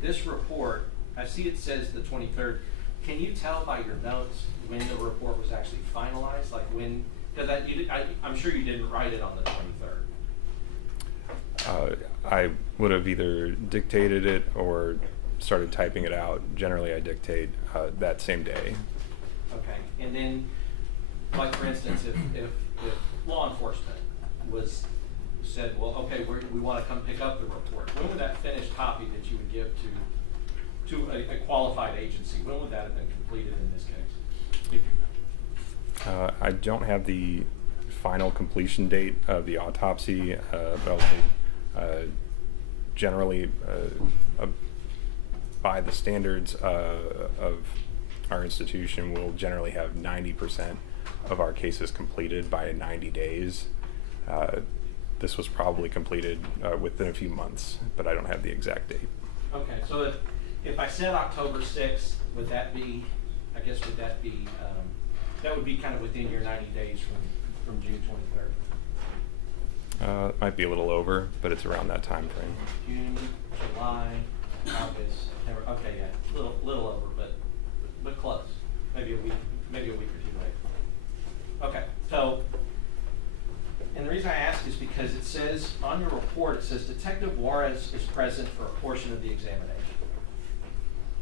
this report, I see it says the 23rd. Can you tell by your notes when the report was actually finalized? Like when, because I'm sure you didn't write it on the 23rd. I would have either dictated it or started typing it out. Generally, I dictate that same day. Okay, and then, like for instance, if law enforcement said, well, okay, we want to come pick up the report, when would that finished copy that you would give to a qualified agency, when would that have been completed in this case? If you know. I don't have the final completion date of the autopsy, but I would say generally by the standards of our institution, we'll generally have 90% of our cases completed by 90 days. This was probably completed within a few months, but I don't have the exact date. Okay, so if I said October 6th, would that be, I guess, would that be, that would be kind of within your 90 days from June 23rd? It might be a little over, but it's around that time frame. June, July, August, September. Okay, yeah, little over, but close. Maybe a week or two later. Okay, so, and the reason I ask is because it says on your report, it says Detective Juarez is present for a portion of the examination,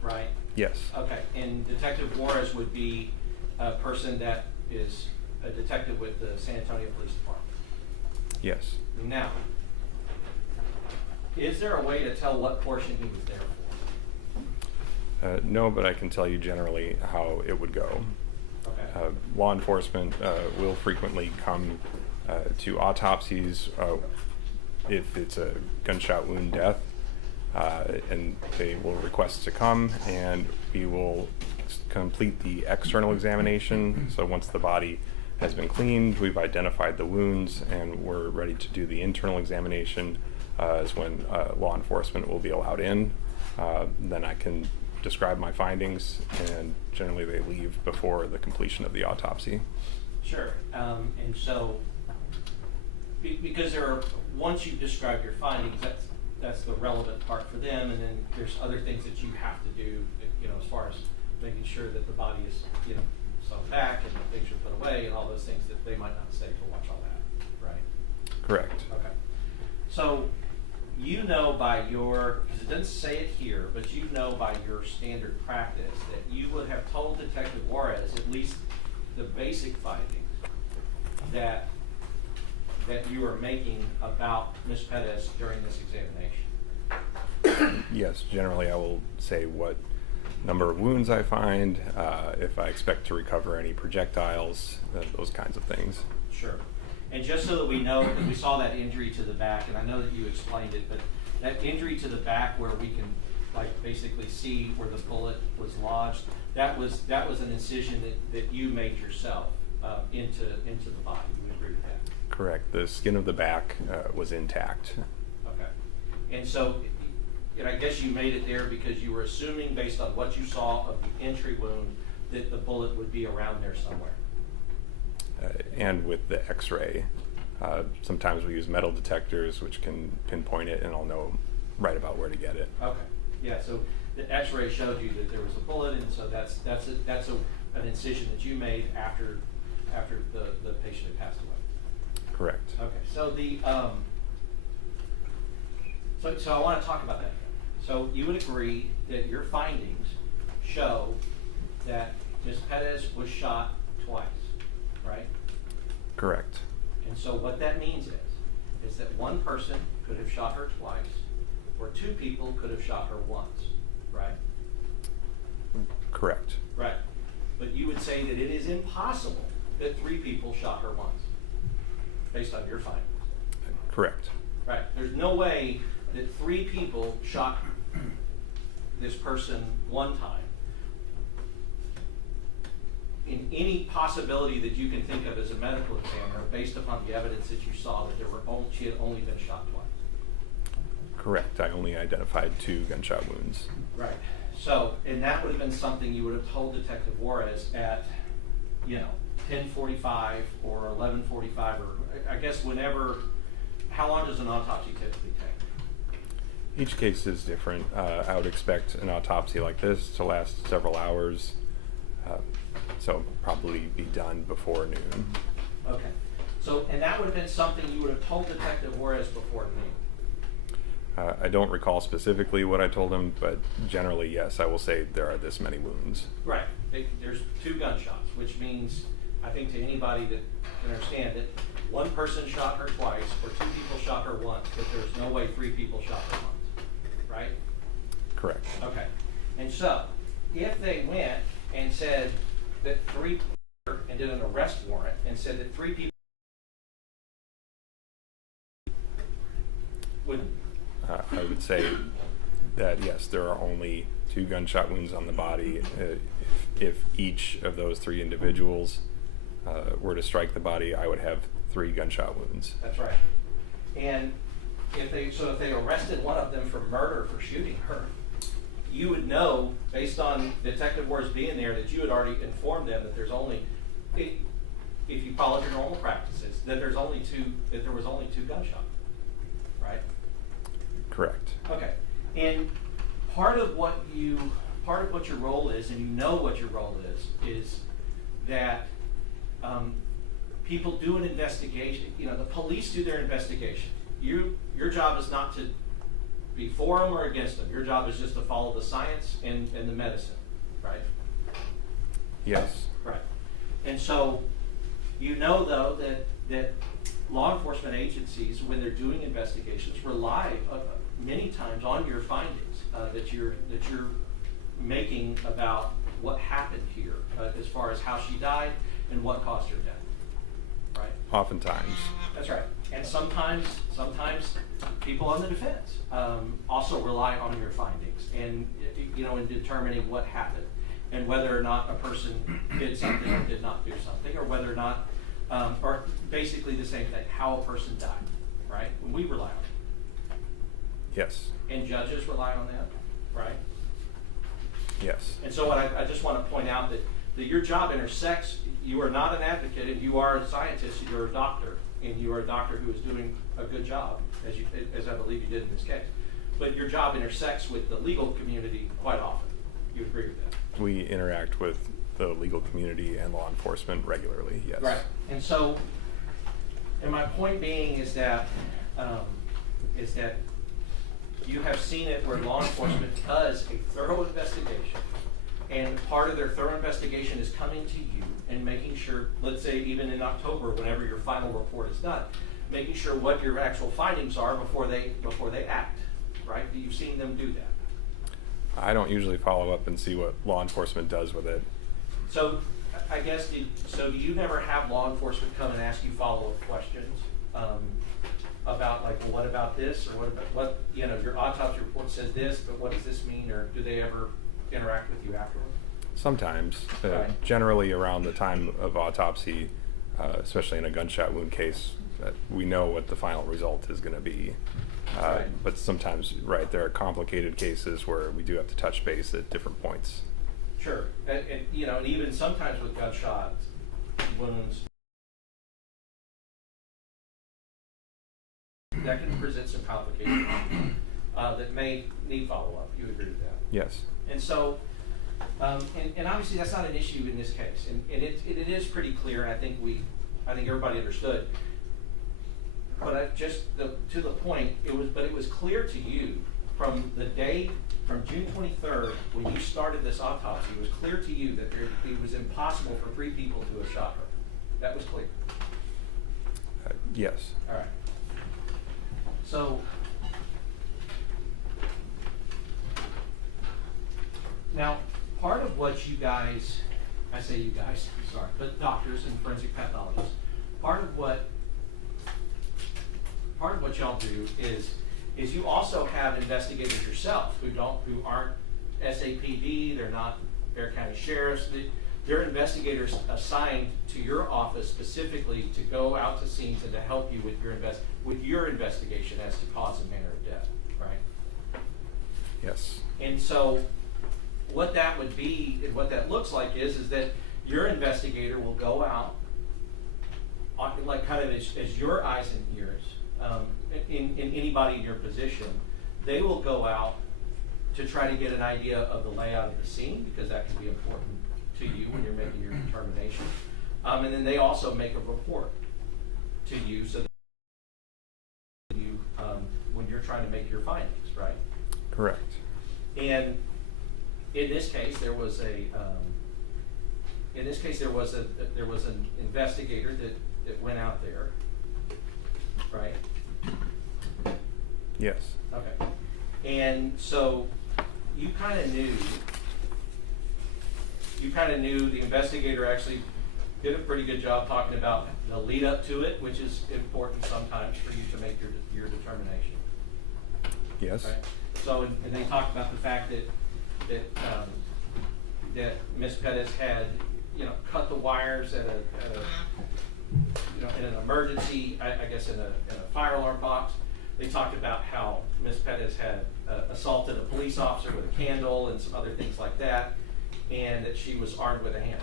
right? Yes. Okay, and Detective Juarez would be a person that is a detective with the San Antonio Police Department. Yes. Now, is there a way to tell what portion he was there for? No, but I can tell you generally how it would go. Okay. Law enforcement will frequently come to autopsies if it's a gunshot wound death, and they will request to come, and we will complete the external examination. So once the body has been cleaned, we've identified the wounds, and we're ready to do the internal examination is when law enforcement will be allowed in. Then I can describe my findings, and generally they leave before the completion of the autopsy. Sure, and so, because once you describe your findings, that's the relevant part for them, and then there's other things that you have to do, as far as making sure that the body is, sewn back and things are put away and all those things that they might not say to watch all that, right? Correct. Okay. So, by your, because it doesn't say it here, but by your standard practice that you would have told Detective Juarez at least the basic findings that you are making about Ms. Perez during this examination. Yes, generally I will say what number of wounds I find, if I expect to recover any projectiles, those kinds of things. Sure. And just so that we know, that we saw that injury to the back, and I know that you explained it, but that injury to the back where we can basically see where the bullet was lodged, that was an incision that you made yourself into the body. You would agree with that? Correct. The skin of the back was intact. Okay. And so, I guess you made it there because you were assuming, based on what you saw of the entry wound, that the bullet would be around there somewhere. And with the x-ray, sometimes we use metal detectors which can pinpoint it, and I'll know right about where to get it. Okay. Yeah, so the x-ray showed you that there was a bullet, and so that's an incision that you made after the patient had passed away. Correct. Okay, so so I want to talk about that. So you would agree that your findings show that Ms. Perez was shot twice, right? Correct. And so what that means is that one person could have shot her twice, or two people could have shot her once, right? Correct. Right. But you would say that it is impossible that three people shot her once, based on your findings. Correct. Right. There's no way that three people shot this person one time. In any possibility that you can think of as a medical examiner, based upon the evidence that you saw, that she had only been shot twice. Correct. I only identified 2 gunshot wounds. Right. So, and that would have been something you would have told Detective Juarez at, 10:45 or 11:45, or I guess whenever. How long does an autopsy typically take? Each case is different. I would expect an autopsy like this to last several hours, so probably be done before noon. Okay. So, and that would have been something you would have told Detective Juarez before noon? I don't recall specifically what I told him, but generally, yes, I will say there are this many wounds. Right. There's 2 gunshots, which means, I think to anybody that can understand it, 1 person shot her twice, or 2 people shot her once, but there's no way 3 people shot her once, right? Correct. Okay. And so, if they went and said that 3 and did an arrest warrant and said that 3 people would... I would say that yes, there are only 2 gunshot wounds on the body. If each of those 3 individuals were to strike the body, I would have 3 gunshot wounds. That's right. And if they arrested one of them for murder for shooting her, you would know, based on Detective Juarez being there, that you had already informed them that there's only, if you followed your normal practices, that there was only 2 gunshots, right? Correct. Okay. And part of what your role is, and you know what your role is that people do an investigation. You know, the police do their investigation. Your job is not to be for them or against them. Your job is just to follow the science and the medicine, right? Yes. Right. And so, you know, though, that law enforcement agencies, when they're doing investigations, rely many times on your findings that you're making about what happened here, as far as how she died and what caused her death. Right? Oftentimes. That's right. And sometimes people on the defense also rely on your findings and, you know, in determining what happened and whether or not a person did something or did not do something, or whether or not, or basically the same thing, how a person died, right? And we rely on it. Yes. And judges rely on that, right? Yes. And so what I just want to point out that your job intersects. You are not an advocate, and you are a scientist. You're a doctor, and you are a doctor who is doing a good job, as I believe you did in this case. But your job intersects with the legal community quite often. You agree with that? We interact with the legal community and law enforcement regularly. Yes. Right. And so, and my point being is that you have seen it where law enforcement does a thorough investigation, and part of their thorough investigation is coming to you and making sure, let's say even in October, whenever your final report is done, making sure what your actual findings are before they act, right? You've seen them do that. I don't usually follow up and see what law enforcement does with it. So I guess, do you never have law enforcement come and ask you follow-up questions about, like, well, what about this, or what you know, your autopsy report says this, but what does this mean, or do they ever interact with you afterwards? Sometimes, Right. generally around the time of autopsy, especially in a gunshot wound case, we know what the final result is going to be. Right. But sometimes, right, there are complicated cases where we do have to touch base at different points. Sure, and you know, and even sometimes with gunshot wounds, that can present some complications that may need follow-up. You agree with that? Yes. And so, and obviously that's not an issue in this case, and it is pretty clear, and I think everybody understood. But to the point, it was clear to you from June 23rd, when you started this autopsy, it was clear to you that it was impossible for 3 people to have shot her. That was clear. Yes. All right. So, now, part of what you guys, I say you guys, sorry, but doctors and forensic pathologists, part of what y'all do is you also have investigators yourself who aren't SAPD, they're not Bexar County Sheriffs. They're investigators assigned to your office specifically to go out to scenes and to help you with your investigation as to cause and manner of death, right? Yes. And so what that would be, what that looks like is that your investigator will go out, like kind of as your eyes and ears, in anybody in your position, they will go out to try to get an idea of the layout of the scene, because that can be important to you when you're making your determination. And then they also make a report to you, so that you, when you're trying to make your findings, right? Correct. And in this case, there was an investigator that went out there, right? Yes. Okay. And so you kind of knew the investigator actually did a pretty good job talking about the lead up to it, which is important sometimes for you to make your determination. Yes. Right? So, and they talked about the fact that Ms. Perez had, cut the wires in an emergency, I guess in a fire alarm box. They talked about how Ms. Perez had assaulted a police officer with a candle and some other things like that, and that she was armed with a hammer.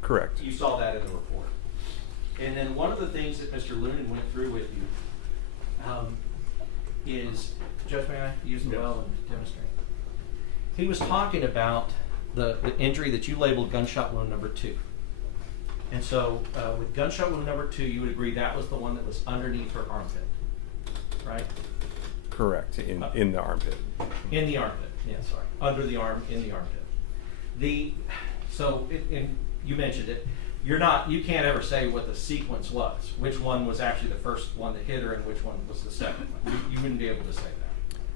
Correct. You saw that in the report. And then one of the things that Mr. Loonan went through with you is, Judge, may I use the well and demonstrate? He was talking about the injury that you labeled gunshot wound number 2. And so with gunshot wound number 2, you would agree that was the one that was underneath her armpit, right? Correct. In the armpit. In the armpit, yeah, sorry. Under the arm, in the armpit. You mentioned it. You can't ever say what the sequence was, which one was actually the first one that hit her and which one was the second one. You wouldn't be able to say that.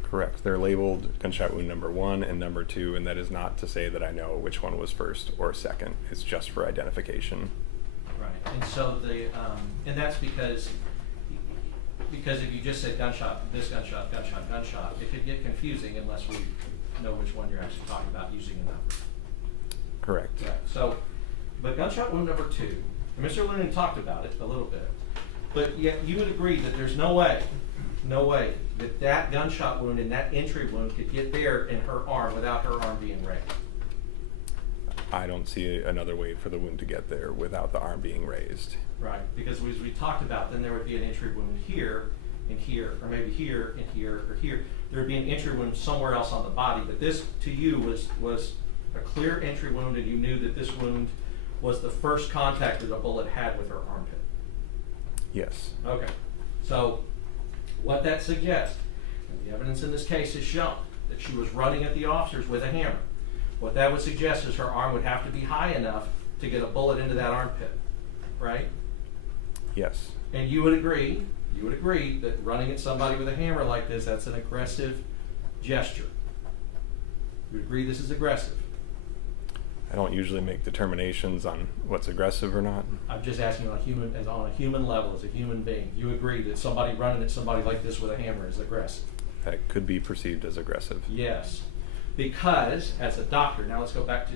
Correct. They're labeled gunshot wound number 1 and number 2, and that is not to say that I know which one was first or second. It's just for identification. Right. And so and that's because if you just said gunshot, this gunshot, it could get confusing unless we know which one you're actually talking about using a number. Correct. Right. So, but gunshot wound number 2, and Mr. Lennon talked about it a little bit, but yet you would agree that there's no way that gunshot wound and that entry wound could get there in her arm without her arm being raised. I don't see another way for the wound to get there without the arm being raised. Right, because as we talked about, then there would be an entry wound here and here, or maybe here and here or here. There would be an entry wound somewhere else on the body, but this to you was a clear entry wound, and you knew that this wound was the first contact that a bullet had with her armpit. Yes. Okay, so what that suggests, and the evidence in this case has shown that she was running at the officers with a hammer. What that would suggest is her arm would have to be high enough to get a bullet into that armpit, right? Yes. And you would agree that running at somebody with a hammer like this, that's an aggressive gesture. You would agree this is aggressive? I don't usually make determinations on what's aggressive or not. I'm just asking on a human level, as a human being. You agree that somebody running at somebody like this with a hammer is aggressive? That could be perceived as aggressive. Yes. Because as a doctor, now let's go back to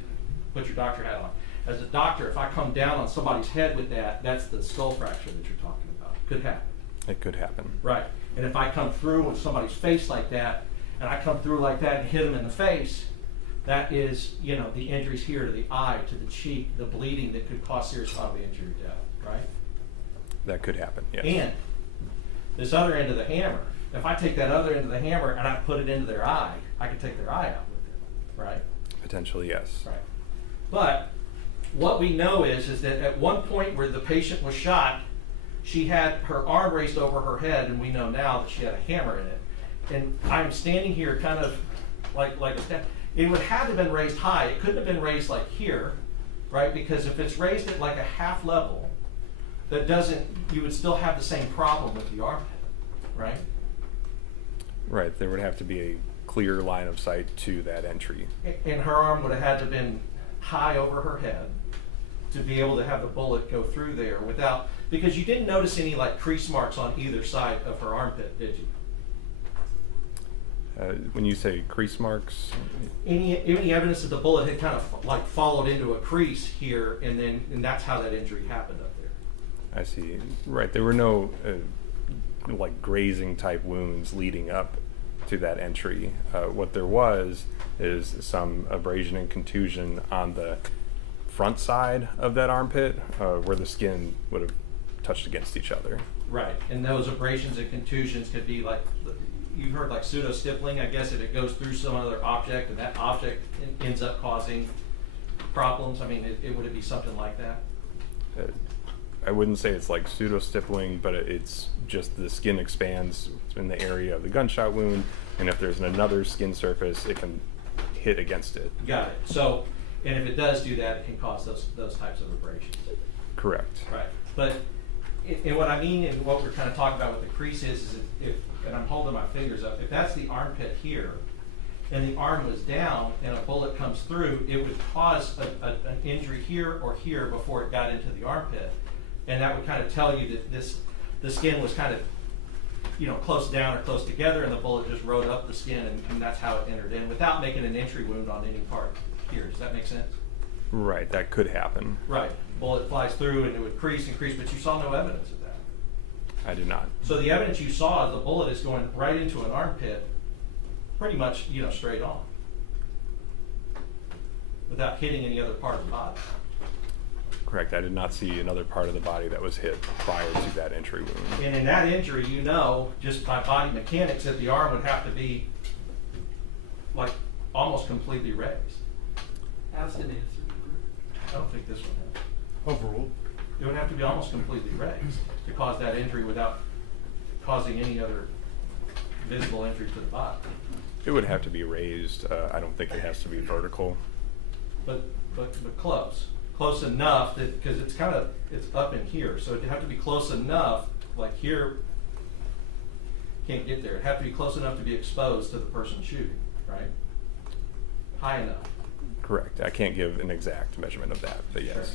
put your doctor hat on. As a doctor, if I come down on somebody's head with that, that's the skull fracture that you're talking about. Could happen. It could happen. Right. And if I come through with somebody's face like that, and I come through like that and hit them in the face, that is, the injuries here to the eye, to the cheek, the bleeding that could cause serious bodily injury or death, right? That could happen, yes. And this other end of the hammer, if I take that other end of the hammer and I put it into their eye, I could take their eye out with it, right? Potentially, yes. Right. But what we know is that at one point where the patient was shot, she had her arm raised over her head, and we know now that she had a hammer in it. And I'm standing here kind of like a step. It would have to have been raised high. It couldn't have been raised like here, right? Because if it's raised at like a half level, you would still have the same problem with the armpit, right? Right, there would have to be a clear line of sight to that entry. And her arm would have had to have been high over her head to be able to have the bullet go through there because you didn't notice any like crease marks on either side of her armpit, did you? When you say crease marks? Any evidence that the bullet had kind of like followed into a crease here, and that's how that injury happened up there. I see. Right, there were no like grazing type wounds leading up to that entry. What there was is some abrasion and contusion on the front side of that armpit where the skin would have touched against each other. Right, and those abrasions and contusions could be like you've heard like pseudo stippling, I guess, if it goes through some other object and that object ends up causing problems. I mean, would it be something like that? I wouldn't say it's like pseudo stippling, but it's just the skin expands in the area of the gunshot wound, and if there's another skin surface, it can hit against it. Got it. So, and if it does do that, it can cause those types of abrasions. Correct. Right. But and what I mean, and what we're kind of talking about with the crease is if and I'm holding my fingers up, if that's the armpit here, and the arm was down, and a bullet comes through, it would cause an injury here or here before it got into the armpit, and that would kind of tell you that the skin was kind of, you know, close down or close together, and the bullet just rode up the skin, and that's how it entered in, without making an entry wound on any part here. Does that make sense? Right, that could happen. Right. Bullet flies through, and it would crease and crease, but you saw no evidence of that. I did not. So the evidence you saw is the bullet is going right into an armpit, pretty much, you know, straight on, without hitting any other part of the body. Correct. I did not see another part of the body that was hit prior to that entry wound. And in that injury, you know, just by body mechanics, that the arm would have to be like almost completely raised. How's the answer? I don't think this one has. Overruled. It would have to be almost completely raised to cause that injury without causing any other visible injury to the body. It would have to be raised. I don't think it has to be vertical. But close enough that, because it's up in here, so it'd have to be close enough, like here, can't get there. It'd have to be close enough to be exposed to the person shooting, right? High enough. Correct. I can't give an exact measurement of that, but yes. Sure.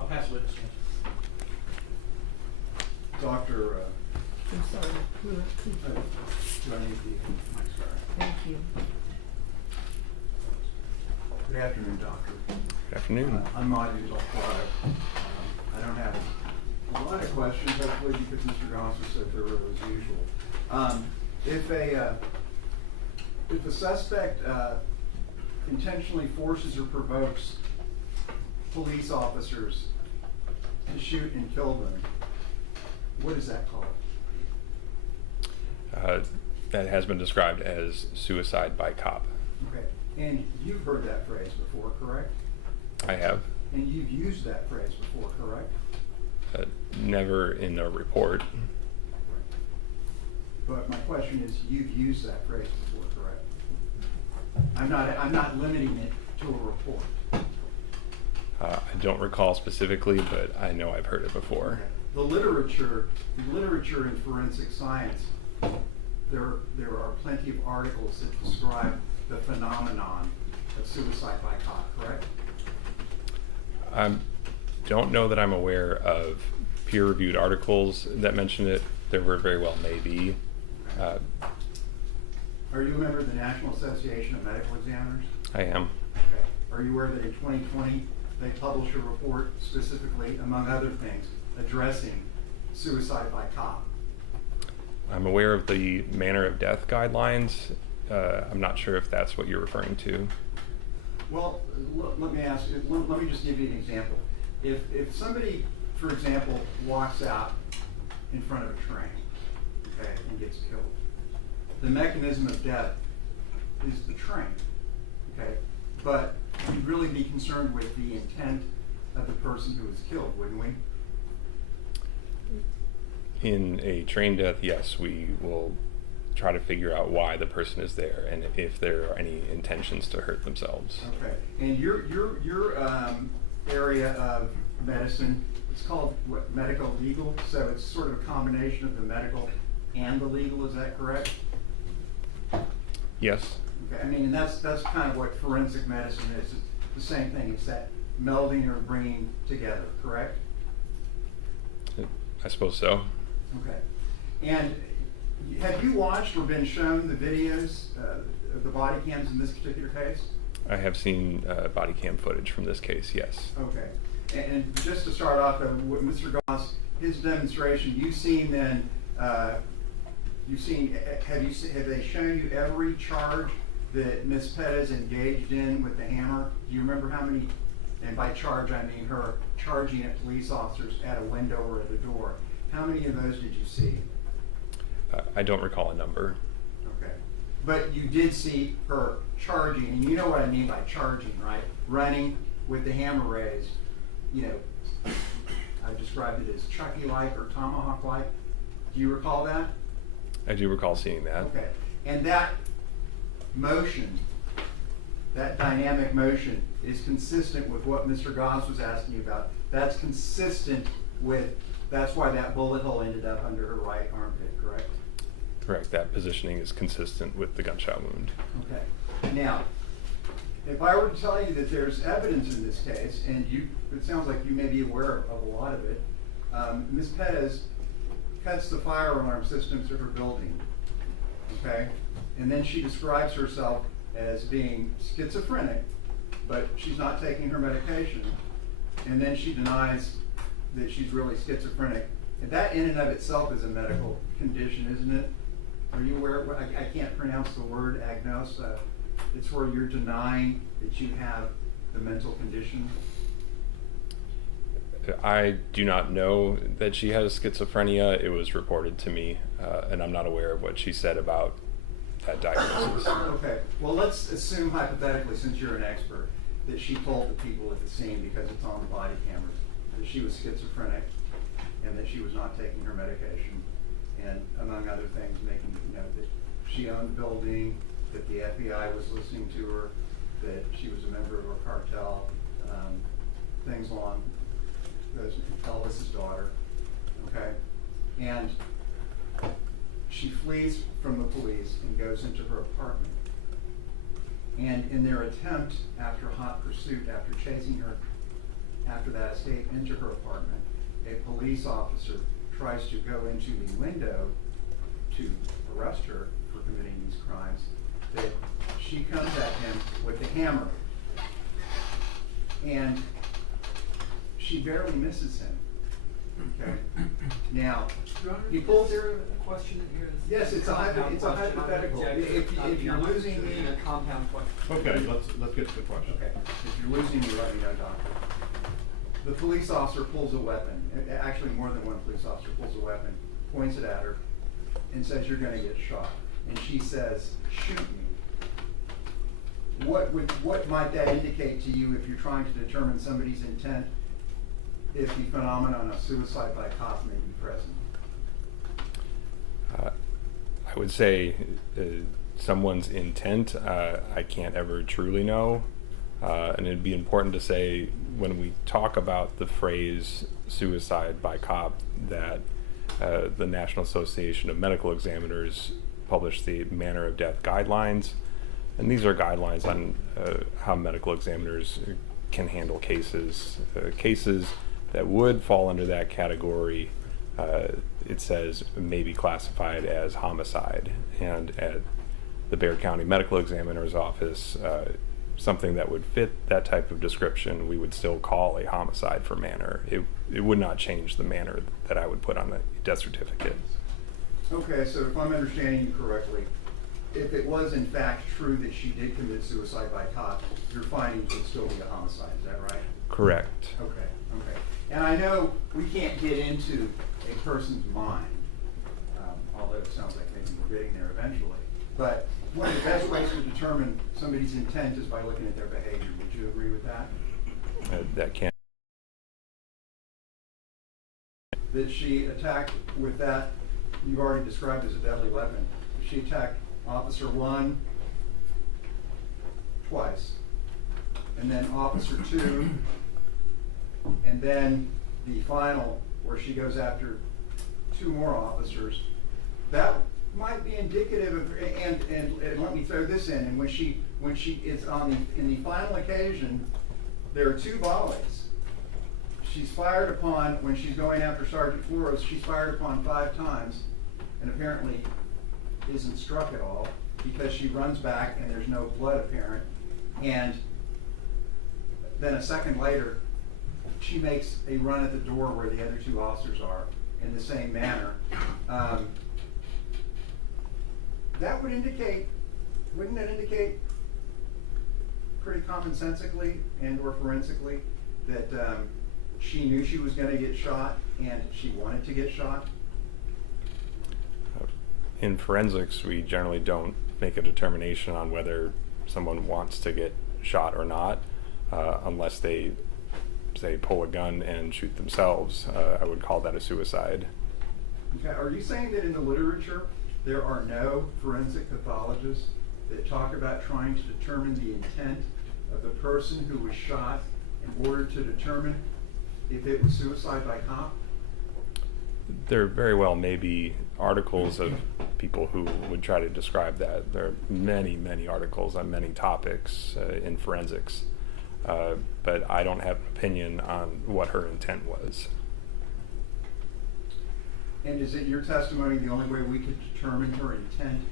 I'll pass witness. Doctor, I'm sorry. do I need the, I'm sorry. Thank you. Good afternoon, doctor. Good afternoon. I'm Monty Delfrado. I don't have a lot of questions, hopefully, because Mr. Goss was so thorough as usual. If a suspect intentionally forces or provokes police officers to shoot and kill them, what is that called? That has been described as suicide by cop. Okay, and you've heard that phrase before, correct? I have. And you've used that phrase before, correct? Never in a report. But my question is, you've used that phrase before, correct? I'm not limiting it to a report. I don't recall specifically, but I know I've heard it before. Okay. The literature in forensic science, there are plenty of articles that describe the phenomenon of suicide by cop, correct? I don't know that I'm aware of peer-reviewed articles that mention it. There very well may be. Are you a member of the National Association of Medical Examiners? I am. Okay. Are you aware that in 2020 they published a report specifically, among other things, addressing suicide by cop? I'm aware of the manner of death guidelines. I'm not sure if that's what you're referring to. Well, let me ask you, let me just give you an example. If somebody, for example, walks out in front of a train, okay, and gets killed, the mechanism of death is the train, okay? But we'd really be concerned with the intent of the person who was killed, wouldn't we? In a train death, yes, we will try to figure out why the person is there and if there are any intentions to hurt themselves. Okay. And your area of medicine, it's called what, medical legal? So it's sort of a combination of the medical and the legal, is that correct? Yes. Okay. I mean, and that's kind of what forensic medicine is. It's the same thing. It's that melding or bringing together, correct? I suppose so. Okay. And have you watched or been shown the videos of the body cams in this particular case? I have seen body cam footage from this case, yes. Okay. And just to start off, with Mr. Goss, his demonstration, you've seen then, have they shown you every charge that Ms. Perez engaged in with the hammer? Do you remember how many, and by charge I mean her charging at police officers at a window or at a door. How many of those did you see? I don't recall a number. Okay. But you did see her charging, and you know what I mean by charging, right? Running with the hammer raised. You know, I described it as Chucky-like or Tomahawk-like. Do you recall that? I do recall seeing that. Okay. And that motion, that dynamic motion, is consistent with what Mr. Goss was asking you about. That's consistent with, that's why that bullet hole ended up under her right armpit, correct? Correct. That positioning is consistent with the gunshot wound. Okay. Now, if I were to tell you that there's evidence in this case, and it sounds like you may be aware of a lot of it, Ms. Perez cuts the fire alarm system to her building, okay? And then she describes herself as being schizophrenic, but she's not taking her medication. And then she denies that she's really schizophrenic. And that in and of itself is a medical condition, isn't it? Are you aware? I can't pronounce the word agnos. It's where you're denying that you have the mental condition. I do not know that she has schizophrenia. It was reported to me, and I'm not aware of what she said about that diagnosis. Okay. Well, let's assume hypothetically, since you're an expert, that she told the people at the scene, because it's on the body cameras, that she was schizophrenic and that she was not taking her medication, and among other things, making that she owned the building, that the FBI was listening to her, that she was a member of a cartel, things along those, Elvis's daughter, okay? And she flees from the police and goes into her apartment. And in their attempt, after hot pursuit, after chasing her, after that escape into her apartment, a police officer tries to go into the window to arrest her for committing these crimes, that she comes at him with the hammer. And she barely misses him. Okay. Now, he pulls. Is there a question in here? Yes, it's a hypothetical. If you're losing me, a compound question. Okay, let's get to the question. okay. If you're losing me, let me know, doctor. The police officer pulls a weapon. Actually, more than one police officer pulls a weapon, points it at her, and says, "You're going to get shot." And she says, "Shoot me." What might that indicate to you if you're trying to determine somebody's intent, if the phenomenon of suicide by cop may be present? I would say someone's intent, I can't ever truly know. And it'd be important to say, when we talk about the phrase suicide by cop, that the National Association of Medical Examiners published the manner of death guidelines. And these are guidelines on how medical examiners can handle cases. Cases that would fall under that category, it says, may be classified as homicide. And at the Bexar County Medical Examiner's Office, something that would fit that type of description, we would still call a homicide for manner. It would not change the manner that I would put on the death certificate. Okay, so if I'm understanding you correctly, if it was in fact true that she did commit suicide by cop, your findings would still be a homicide, is that right? Correct. Okay. And I know we can't get into a person's mind, although it sounds like maybe we're getting there eventually. But one of the best ways to determine somebody's intent is by looking at their behavior. Would you agree with that? That can. That she attacked with that, you've already described as a deadly weapon. She attacked Officer 1 twice, and then Officer 2, and then the final, where she goes after 2 more officers. That might be indicative of, and let me throw this in, and when she is in the final occasion, there are 2 volleys. She's fired upon, when she's going after Sergeant Flores, she's fired upon 5 times, and apparently isn't struck at all, because she runs back and there's no blood apparent. And then a second later, she makes a run at the door where the other two officers are in the same manner. That would indicate, wouldn't that indicate pretty commonsensically and or forensically that she knew she was going to get shot and she wanted to get shot? In forensics, we generally don't make a determination on whether someone wants to get shot or not, unless they, say, pull a gun and shoot themselves. I would call that a suicide. Okay. Are you saying that in the literature there are no forensic pathologists that talk about trying to determine the intent of the person who was shot in order to determine if it was suicide by cop? There very well may be articles of people who would try to describe that. There are many, many articles on many topics in forensics, but I don't have an opinion on what her intent was. And is it your testimony the only way we could determine her intent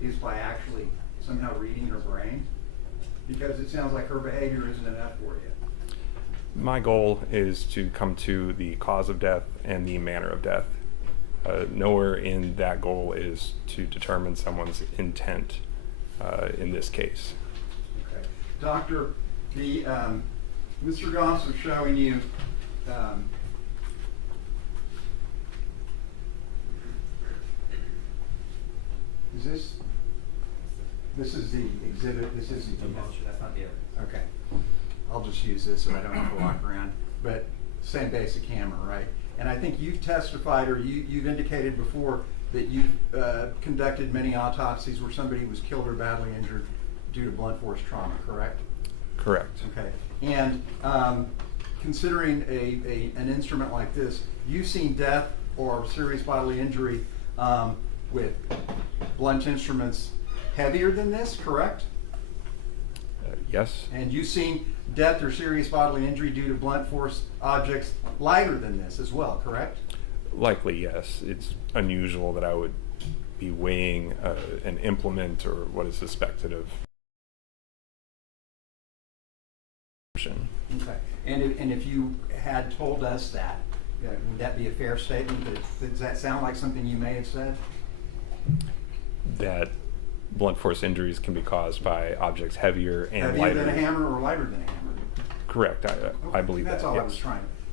is by actually somehow reading her brain? Because it sounds like her behavior isn't enough for you. My goal is to come to the cause of death and the manner of death. Nowhere in that goal is to determine someone's intent in this case. Okay. Doctor, the Mr. Goss was showing you this is the exhibit, this is the That's not the evidence. Okay. I'll just use this so I don't have to walk around. But same basic hammer, right? And I think you've testified, or you've indicated before, that you've conducted many autopsies where somebody was killed or badly injured due to blunt force trauma, correct? Correct. Okay. And considering an instrument like this, you've seen death or serious bodily injury with blunt instruments heavier than this, correct? Yes. And you've seen death or serious bodily injury due to blunt force objects lighter than this as well, correct? Likely, yes. It's unusual that I would be weighing an implement or what is suspected of. Okay. And if you had told us that, would that be a fair statement? Does that sound like something you may have said? That blunt force injuries can be caused by objects heavier and Heavier lighter than a hammer or lighter than a hammer? Correct. I believe that's that. all Yes.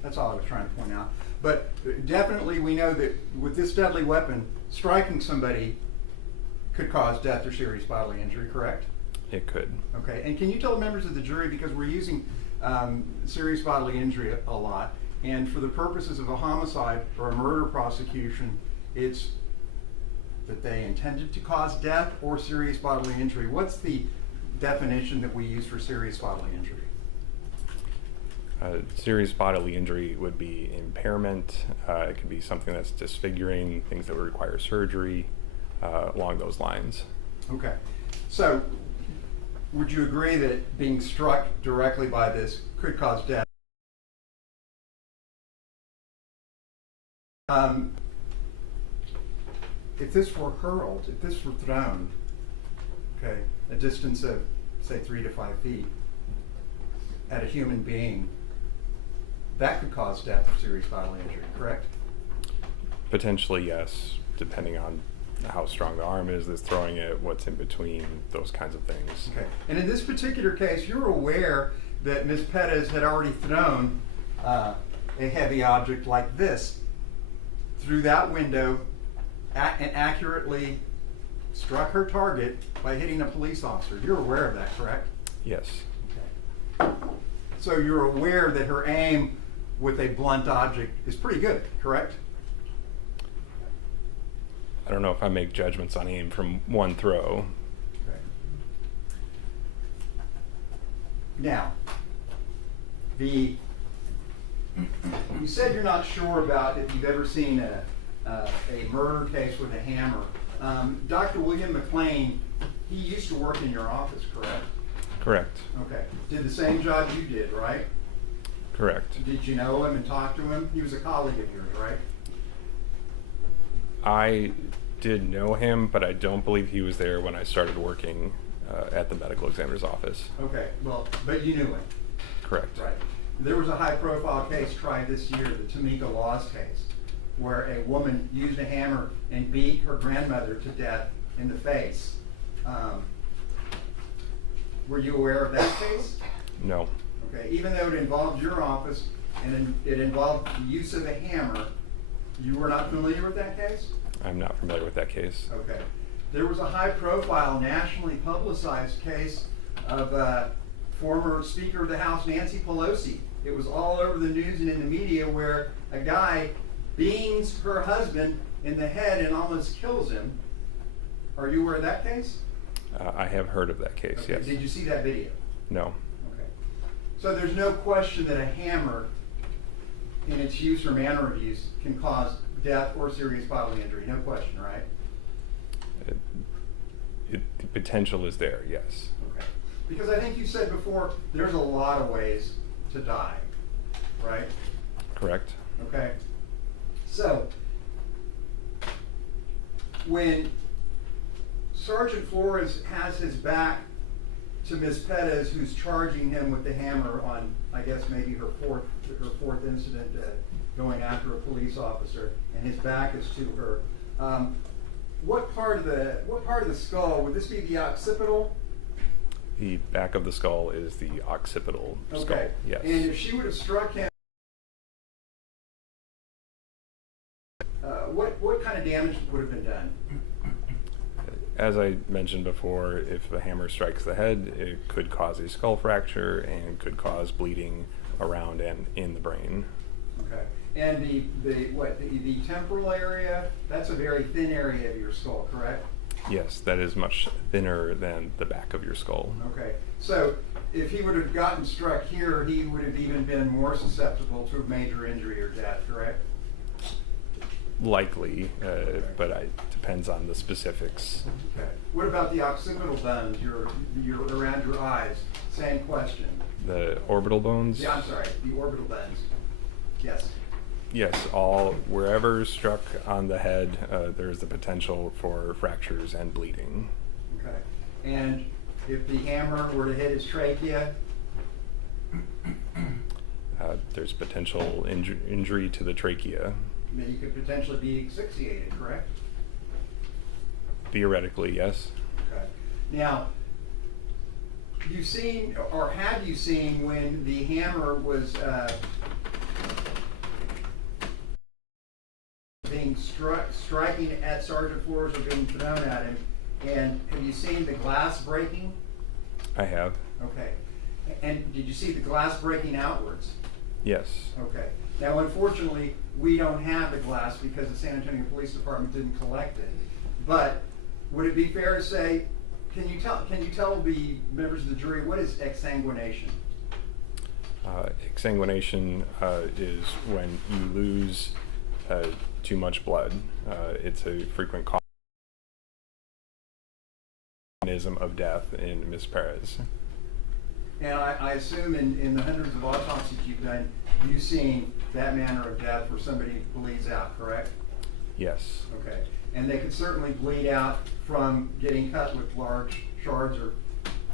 That's all I was trying to point out. But definitely we know that with this deadly weapon, striking somebody could cause death or serious bodily injury, correct? It could. Okay. And can you tell the members of the jury, because we're using serious bodily injury a lot, and for the purposes of a homicide or a murder prosecution, it's that they intended to cause death or serious bodily injury. What's the definition that we use for serious bodily injury? Serious bodily injury would be impairment. It could be something that's disfiguring, things that would require surgery, along those lines. Okay. So would you agree that being struck directly by this could cause death? If this were hurled, if this were thrown, okay, a distance of, say, 3 to 5 feet at a human being, that could cause death or serious bodily injury, correct? Potentially, yes, depending on how strong the arm is that's throwing it, what's in between, those kinds of things. Okay. And in this particular case, you're aware that Ms. Perez had already thrown a heavy object like this through that window and accurately struck her target by hitting a police officer. You're aware of that, correct? Yes. Okay. So you're aware that her aim with a blunt object is pretty good, correct? I don't know if I make judgments on aim from one throw. Okay. Now, you said you're not sure about if you've ever seen a murder case with a hammer. Dr. William McLean, he used to work in your office, correct? Correct. Okay. Did the same job you did, right? Correct. Did you know him and talk to him? He was a colleague of yours, right? I did know him, but I don't believe he was there when I started working at the medical examiner's office. Okay, well, but you knew it. Correct. Right. There was a high-profile case tried this year, the Tamika Laws case, where a woman used a hammer and beat her grandmother to death in the face. Were you aware of that case? No. Okay, even though it involved your office and it involved the use of a hammer, you were not familiar with that case? I'm not familiar with that case. Okay. There was a high-profile, nationally publicized case of former Speaker of the House, Nancy Pelosi. It was all over the news and in the media where a guy beans her husband in the head and almost kills him. Are you aware of that case? I have heard of that case, Okay. yes. Did you see that video? No. Okay. So there's no question that a hammer in its use or manner of use can cause death or serious bodily injury. No question, right? The potential is there, yes. Okay. Because I think you said before, there's a lot of ways to die, right? Correct. Okay. So, when Sergeant Flores has his back to Ms. Perez, who's charging him with the hammer on, I guess, maybe her fourth incident going after a police officer, and his back is to her. What part of the skull would this be? The occipital? The back of the skull is the occipital skull. Okay. Yes. And if she would have struck him, what kind of damage would have been done? As I mentioned before, if a hammer strikes the head, it could cause a skull fracture and could cause bleeding around and in the brain. Okay. And the temporal area, that's a very thin area of your skull, correct? Yes, that is much thinner than the back of your skull. Okay. So if he would have gotten struck here, he would have even been more susceptible to a major injury or death, correct? Likely, but it depends on the specifics. Okay. What about the occipital bones, your around your eyes? Same question. The orbital bones? Yeah, I'm sorry, the orbital bones. Yes. Yes, wherever struck on the head, there's the potential for fractures and bleeding. Okay. And if the hammer were to hit his trachea? There's potential injury to the trachea. Then you could potentially be asphyxiated, correct? Theoretically, yes. Okay. Now, you've seen, or have you seen, when the hammer was being striking at Sergeant Flores or being thrown at him, and have you seen the glass breaking? I have. Okay. And did you see the glass breaking outwards? Yes. Okay. Now, unfortunately, we don't have the glass because the San Antonio Police Department didn't collect it. But would it be fair to say, can you tell the members of the jury what is exsanguination? Exsanguination is when you lose too much blood. It's a frequent mechanism of death in Ms. Perez. And I assume in the hundreds of autopsies you've done, you've seen that manner of death where somebody bleeds out, correct? Yes. Okay. And they could certainly bleed out from getting cut with large shards or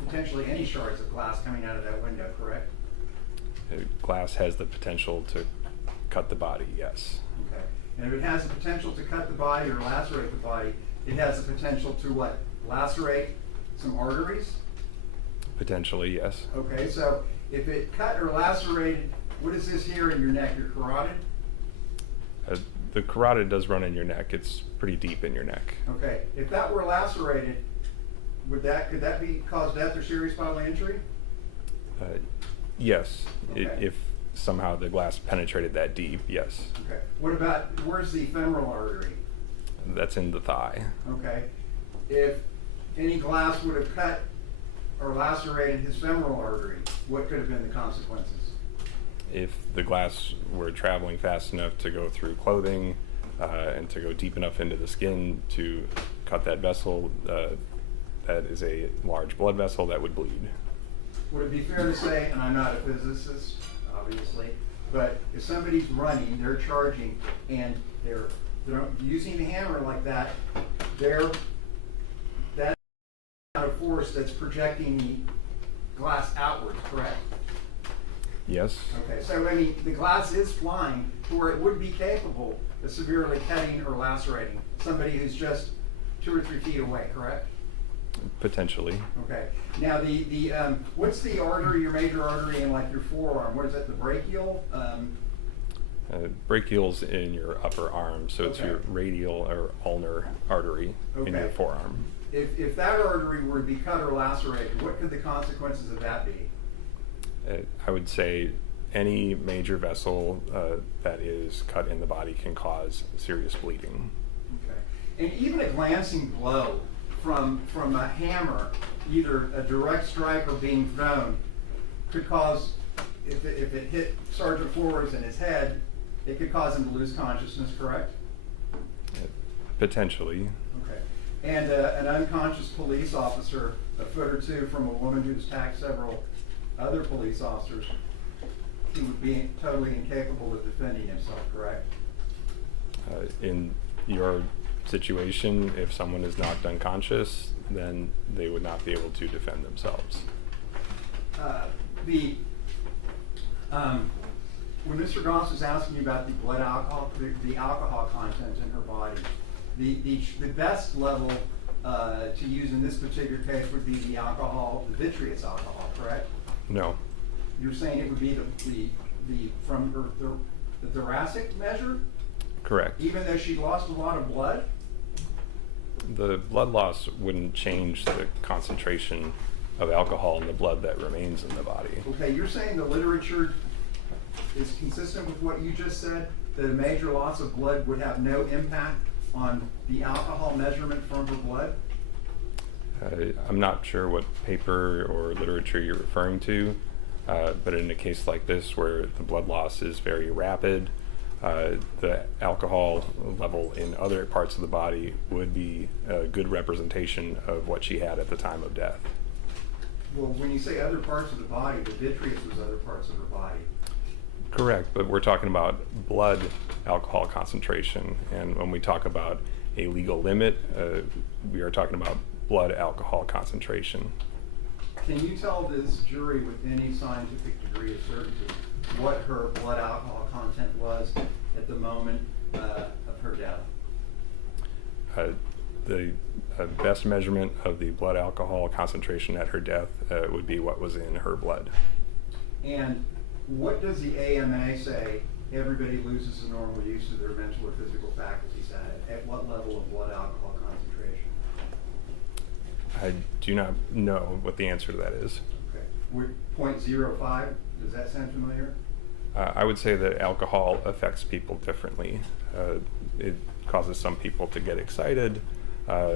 potentially any shards of glass coming out of that window, correct? Glass has the potential to cut the body, yes. Okay. And if it has the potential to cut the body or lacerate the body, it has the potential to what? Lacerate some arteries? Potentially, yes. Okay, so if it cut or lacerated, what is this here in your neck, your carotid? The carotid does run in your neck. It's pretty deep in your neck. Okay, if that were lacerated, could that cause death or serious bodily injury? Yes, Okay. if somehow the glass penetrated that deep, yes. Okay. What about, where's the femoral artery? That's in the thigh. Okay. If any glass would have cut or lacerated his femoral artery, what could have been the consequences? If the glass were traveling fast enough to go through clothing and to go deep enough into the skin to cut that vessel, that is a large blood vessel that would bleed. Would it be fair to say, and I'm not a physicist, obviously, but if somebody's running, they're charging, and they're using the hammer like that, that amount of force that's projecting the glass outwards, correct? Yes. Okay, so I mean, the glass is flying to where it would be capable of severely cutting or lacerating somebody who's just 2 or 3 feet away, correct? Potentially. Okay. Now, what's the artery, your major artery in like your forearm? What is that, the brachial? Brachial's in your upper arm, so it's Okay. your radial or ulnar artery in your Okay. forearm. If that artery were to be cut or lacerated, what could the consequences of that be? I would say any major vessel that is cut in the body can cause serious bleeding. Okay. And even a glancing blow from a hammer, either a direct strike or being thrown, could cause, if it hit Sergeant Flores in his head, it could cause him to lose consciousness, correct? Potentially. Okay. And an unconscious police officer, a foot or two from a woman who's attacked several other police officers, he would be totally incapable of defending himself, correct? In your situation, if someone is knocked unconscious, then they would not be able to defend themselves. When Mr. Goss was asking you about the blood alcohol, the alcohol content in her body, the best level to use in this particular case would be the alcohol, the vitreous alcohol, correct? No. You're saying it would be the thoracic measure, Correct. even though she lost a lot of blood? The blood loss wouldn't change the concentration of alcohol in the blood that remains in the body. Okay, you're saying the literature is consistent with what you just said, that a major loss of blood would have no impact on the alcohol measurement from her blood? I'm not sure what paper or literature you're referring to, but in a case like this where the blood loss is very rapid, the alcohol level in other parts of the body would be a good representation of what she had at the time of death. Well, when you say other parts of the body, the vitreous was other parts of her body. Correct, but we're talking about blood alcohol concentration, and when we talk about a legal limit, we are talking about blood alcohol concentration. Can you tell this jury with any scientific degree of certainty what her blood alcohol content was at the moment of her death? The best measurement of the blood alcohol concentration at her death would be what was in her blood. And what does the AMA say everybody loses the normal use of their mental or physical faculties at what level of blood alcohol concentration? I do not know what the answer to that is. Okay. Would 0.05, does that sound familiar? I would say that alcohol affects people differently. It causes some people to get excited,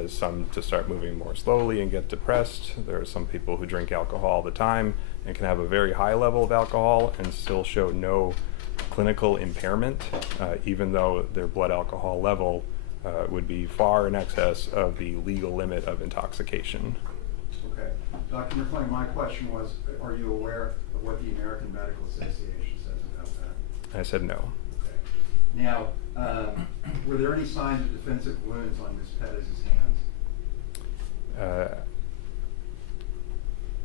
some to start moving more slowly and get depressed. There are some people who drink alcohol all the time and can have a very high level of alcohol and still show no clinical impairment, even though their blood alcohol level would be far in excess of the legal limit of intoxication. Okay. Dr. McClain, my question was, are you aware of what the American Medical Association says about that? I said no. Okay. Now, were there any signs of defensive wounds on Ms. Perez's hands?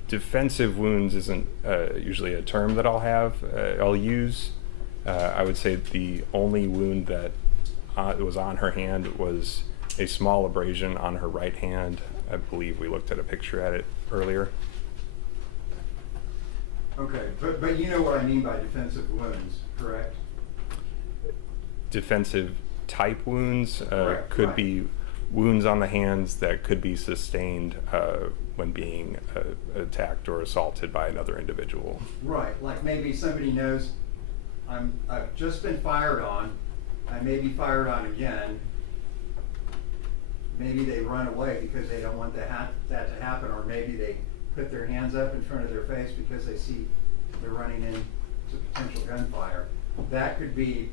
Defensive wounds isn't usually a term that I'll use. I would say the only wound that was on her hand was a small abrasion on her right hand. I believe we looked at a picture at it earlier. Okay, but you know what I mean by defensive wounds, correct? Defensive type wounds Correct, could right. be wounds on the hands that could be sustained when being attacked or assaulted by another individual. Right, like maybe somebody knows I've just been fired on, I may be fired on again. Maybe they run away because they don't want that to happen, or maybe they put their hands up in front of their face because they see they're running into potential gunfire. That could be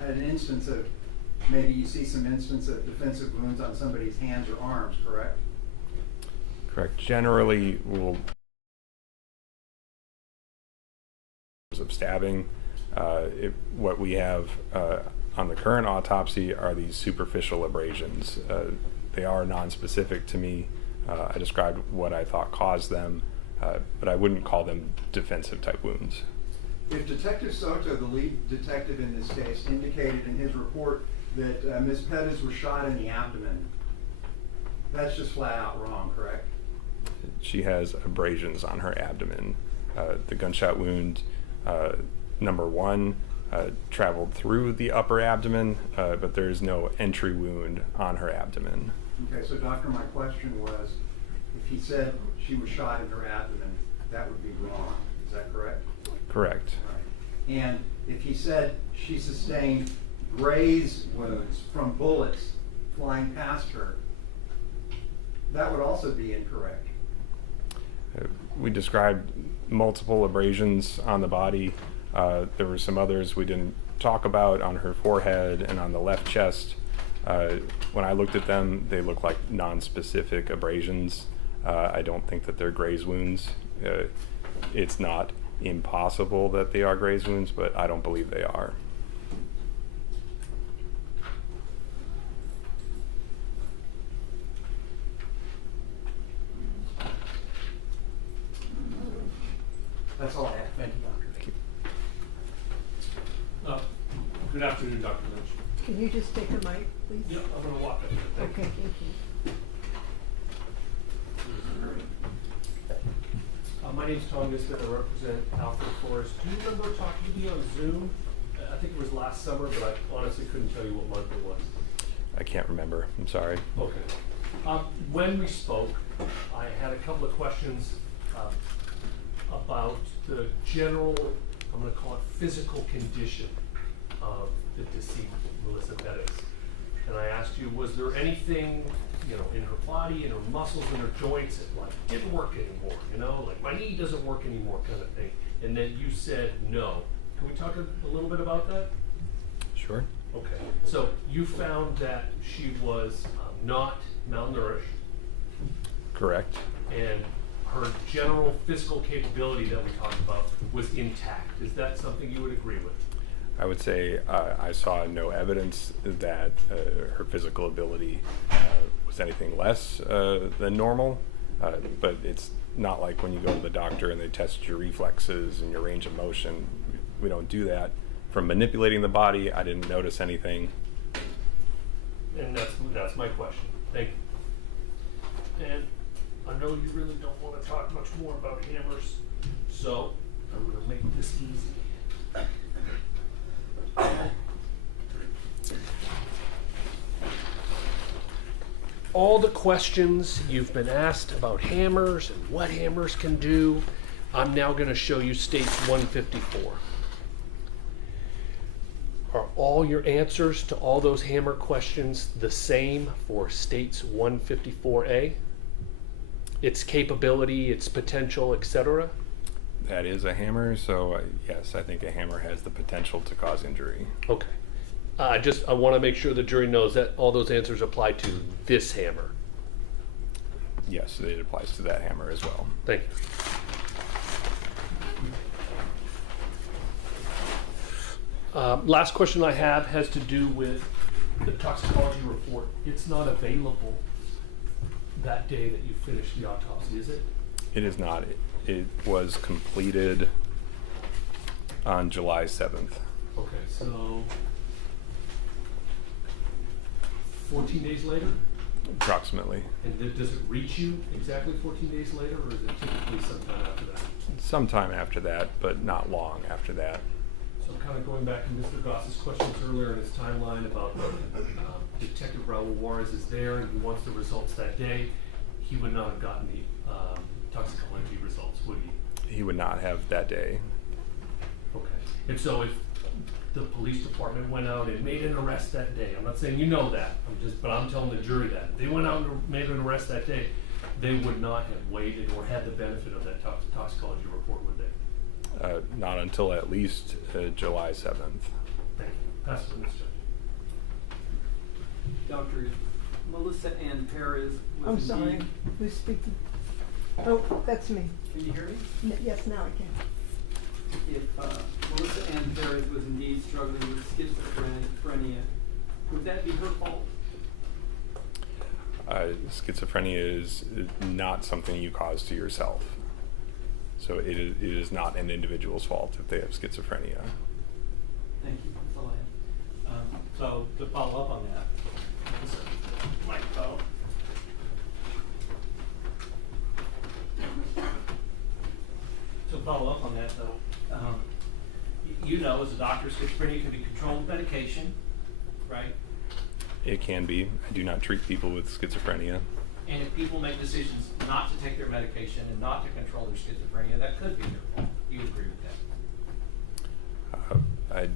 an instance of, maybe you see some instance of defensive wounds on somebody's hands or arms, correct? Correct. Generally, we'll of stabbing. What we have on the current autopsy are these superficial abrasions. They are non-specific to me. I described what I thought caused them, but I wouldn't call them defensive type wounds. If Detective Soto, the lead detective in this case, indicated in his report that Ms. Perez was shot in the abdomen, that's just flat out wrong, correct? She has abrasions on her abdomen. The gunshot wound, number one, traveled through the upper abdomen, but there is no entry wound on her abdomen. Okay, so doctor, my question was, if he said she was shot in her abdomen, that would be wrong. Is that correct? Correct. Right. And if he said she sustained graze wounds from bullets flying past her, that would also be incorrect. We described multiple abrasions on the body. There were some others we didn't talk about on her forehead and on the left chest. When I looked at them, they look like non-specific abrasions. I don't think that they're graze wounds. It's not impossible that they are graze wounds, but I don't believe they are. That's all I have. Thank you, doctor. Thank you. Good afternoon, Dr. Lynch. Can you just take the mic, please? Yeah, I'm going to walk up here. Thank Okay, you. thank you. My name's Tom Nisbet. I represent Alfred Flores. Do you remember talking to me on Zoom? I think it was last summer, but I honestly couldn't tell you what month it was. I can't remember. I'm sorry. Okay. When we spoke, I had a couple of questions about the general, I'm going to call it physical condition of the deceased, Melissa Perez. And I asked you, was there anything, you know, in her body, in her muscles, in her joints that like didn't work anymore, you know, like my knee doesn't work anymore kind of thing. And then you said no. Can we talk a little bit about that? Sure. Okay, so you found that she was not malnourished, Correct. and her general physical capability that we talked about was intact. Is that something you would agree with? I would say I saw no evidence that her physical ability was anything less than normal, but it's not like when you go to the doctor and they test your reflexes and your range of motion. We don't do that. From manipulating the body, I didn't notice anything. And that's my question. Thank you. And I know you really don't want to talk much more about hammers, so I'm going to make this easy. All the questions you've been asked about hammers and what hammers can do, I'm now going to show you States 154. Are all your answers to all those hammer questions the same for States 154A? Its capability, its potential, etc.? That is a hammer, so yes, I think a hammer has the potential to cause injury. Okay. I want to make sure the jury knows that all those answers apply to this hammer. Yes, it applies to that hammer as well. Thank you. Last question I have has to do with the toxicology report. It's not available that day that you finished the autopsy, is it? It is not. It was completed on July 7th. Okay, so 14 days later? Approximately. And does it reach you exactly 14 days later, or is it typically sometime after that? Sometime after that, but not long after that. So I'm kind of going back to Mr. Goss's questions earlier in his timeline about Detective Raul Juarez is there and he wants the results that day. He would not have gotten the toxicology results, would he? He would not have that day. Okay. And so if the police department went out and made an arrest that day, I'm not saying you know that, but I'm telling the jury that. If they went out and made an arrest that day, they would not have waited or had the benefit of that toxicology report, would they? Not until at least July 7th. Thank you. Pass it to Ms. Judge. Dr. Melissa Ann Perez was I'm sorry, indeed- who's speaking? Oh, that's me. Can you hear me? Yes, now I can. If Melissa Ann Perez was indeed struggling with schizophrenia, would that be her fault? Schizophrenia is not something you cause to yourself. So it is not an individual's fault if they have schizophrenia. Thank you, that's all I have. So to follow up on that, this microphone. To follow up on that though, you know as a doctor, schizophrenia can be controlled with medication, right? It can be. I do not treat people with schizophrenia. And if people make decisions not to take their medication and not to control their schizophrenia, that could be their fault. You agree with that? I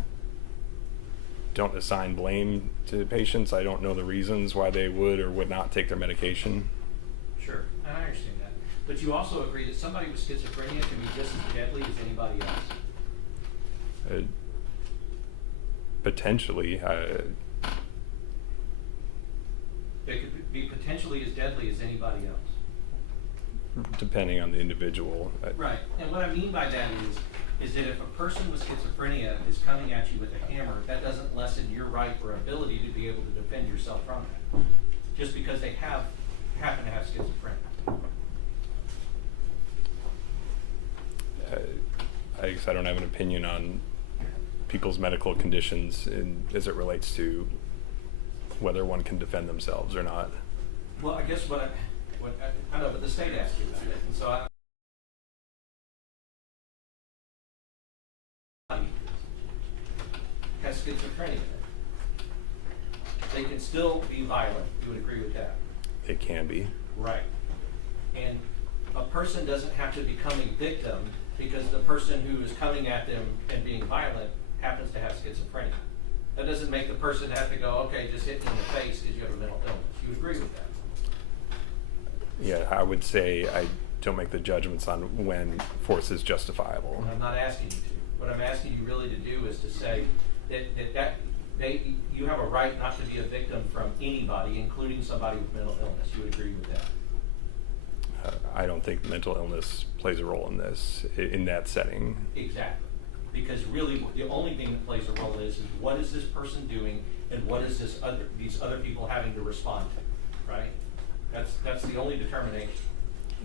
don't assign blame to patients. I don't know the reasons why they would or would not take their medication. Sure, and I understand that. But you also agree that somebody with schizophrenia can be just as deadly as anybody else? Potentially. They could be potentially as deadly as anybody else. Depending on the individual. Right, and what I mean by that is that if a person with schizophrenia is coming at you with a hammer, that doesn't lessen your right or ability to be able to defend yourself from that, just because they happen to have schizophrenia. I guess I don't have an opinion on people's medical conditions as it relates to whether one can defend themselves or not. Well, I guess what I know, but the state asked you about it, and so has schizophrenia. They can still be violent. You would agree with that? It can be. Right. And a person doesn't have to become a victim because the person who is coming at them and being violent happens to have schizophrenia. That doesn't make the person have to go, okay, just hit me in the face because you have a mental illness. You would agree with that? Yeah, I would say I don't make the judgments on when force is justifiable. And I'm not asking you to. What I'm asking you really to do is to say that you have a right not to be a victim from anybody, including somebody with mental illness. You would agree with that? I don't think mental illness plays a role in this, in that setting. Exactly. Because really, the only thing that plays a role is what is this person doing and what is these other people having to respond to, right? That's the only determination.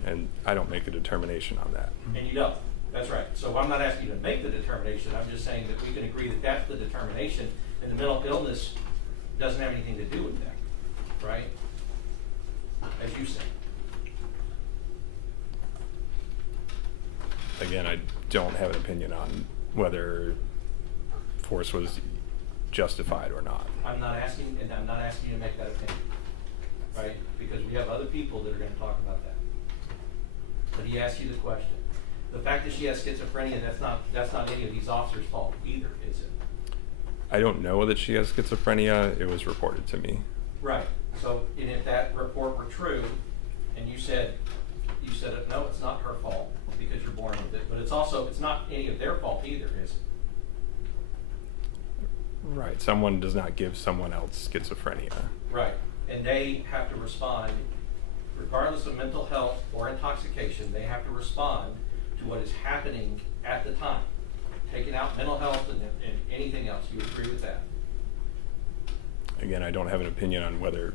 And I don't make a determination on that. And you don't. That's right. So I'm not asking you to make the determination. I'm just saying that we can agree that that's the determination, and the mental illness doesn't have anything to do with that, right? As you say. Again, I don't have an opinion on whether force was justified or not. I'm not asking you to make that opinion, right? Because we have other people that are going to talk about that. But he asked you the question. The fact that she has schizophrenia, that's not any of these officers' fault either, is it? I don't know that she has schizophrenia. It was reported to me. Right. So, and if that report were true, and you said no, it's not her fault because you're born with it, but it's not any of their fault either, is it? Right. Someone does not give someone else schizophrenia. Right. And they have to respond, regardless of mental health or intoxication, they have to respond to what is happening at the time. Taking out mental health and anything else. You agree with that? Again, I don't have an opinion on whether